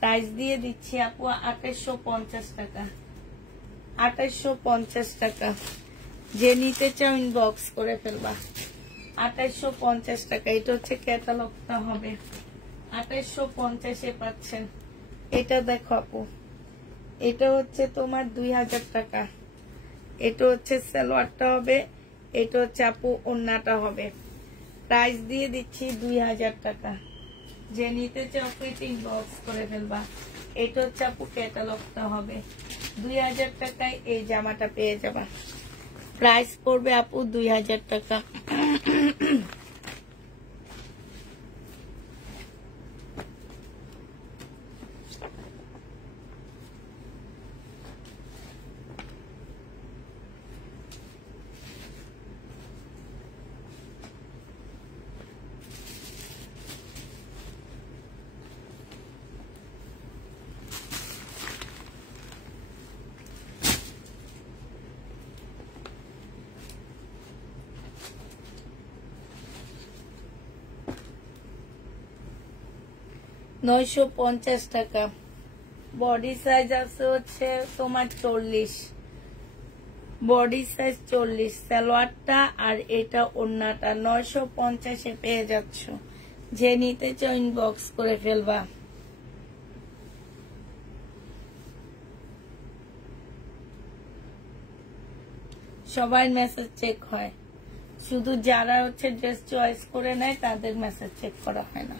প্রাইস দিয়ে দিচ্ছি আপু 2850 টাকা। 2850 টাকা। যে নিতে চাও ইনবক্স করে ফেলবা। 2850 টাকা। এটা হচ্ছে ক্যাটালগটা হবে, 2850-এ পাচ্ছেন। এটা দেখো আপু, এটা হচ্ছে তোমার 2000 টাকা। এটা হচ্ছে সালোয়ারটা হবে, এটা হচ্ছে আপু ওড়নাটা হবে। প্রাইস দিয়ে দিচ্ছি 2000 টাকা। যে নিতে চাও ইনবক্স করে ফেলবা। এটা হচ্ছে আপু ক্যাটালগটা হবে, 2000 টাকায় এই জামাটা পেয়ে যাবা। প্রাইস পড়বে আপু 2000 টাকা। $950 টাকা। বডি সাইজ আছে হচ্ছে তোমার 40, বডি সাইজ 40। সালোয়ারটা আর এটা ওড়নাটা 950-এ পেয়ে যাচ্ছ। যে নিতে চাও ইনবক্স করে ফেলবা। সবাই মেসেজ চেক হয়, শুধু যারা হচ্ছে ড্রেস চয়েস করে নেয় তাদের মেসেজ চেক করা হয় না।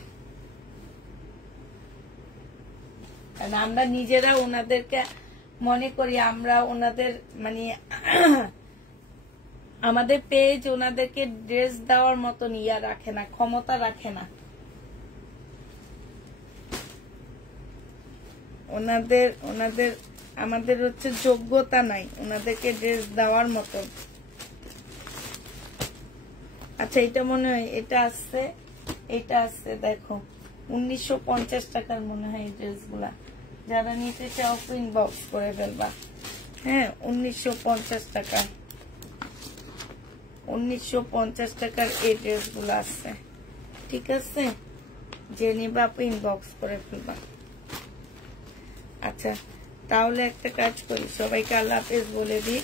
আমরা নিজেরা ওনাদেরকে মনে করি আমরা ওনাদের মানে আমাদের পেজ ওনাদেরকে ড্রেস দেওয়ার মতন ইয়া রাখে না, ক্ষমতা রাখে না। ওনাদের আমাদের হচ্ছে যোগ্যতা নাই ওনাদেরকে ড্রেস দেওয়ার মতন। আচ্ছা, এটা মনে হয় এটা আছে, এটা আছে দেখো 1950 টাকার মনে হয় এই ড্রেসগুলা। যারা নিতে চাও ইনবক্স করে ফেলবা। হ্যাঁ, 1950 টাকা। 1950 টাকার এই ড্রেসগুলো আছে। ঠিক আছে, যে নিবা আপু ইনবক্স করে ফেলবা। আচ্ছা তাহলে একটা কাজ করি, সবাইকে আল্লাহ হাফেজ বলে দিই।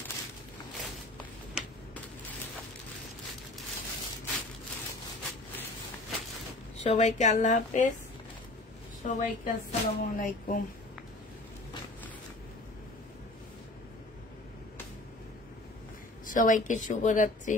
সবাইকে আল্লাহ হাফেজ, সবাইকে আসসালামু আলাইকুম। সবাইকে শুভরাত্রি।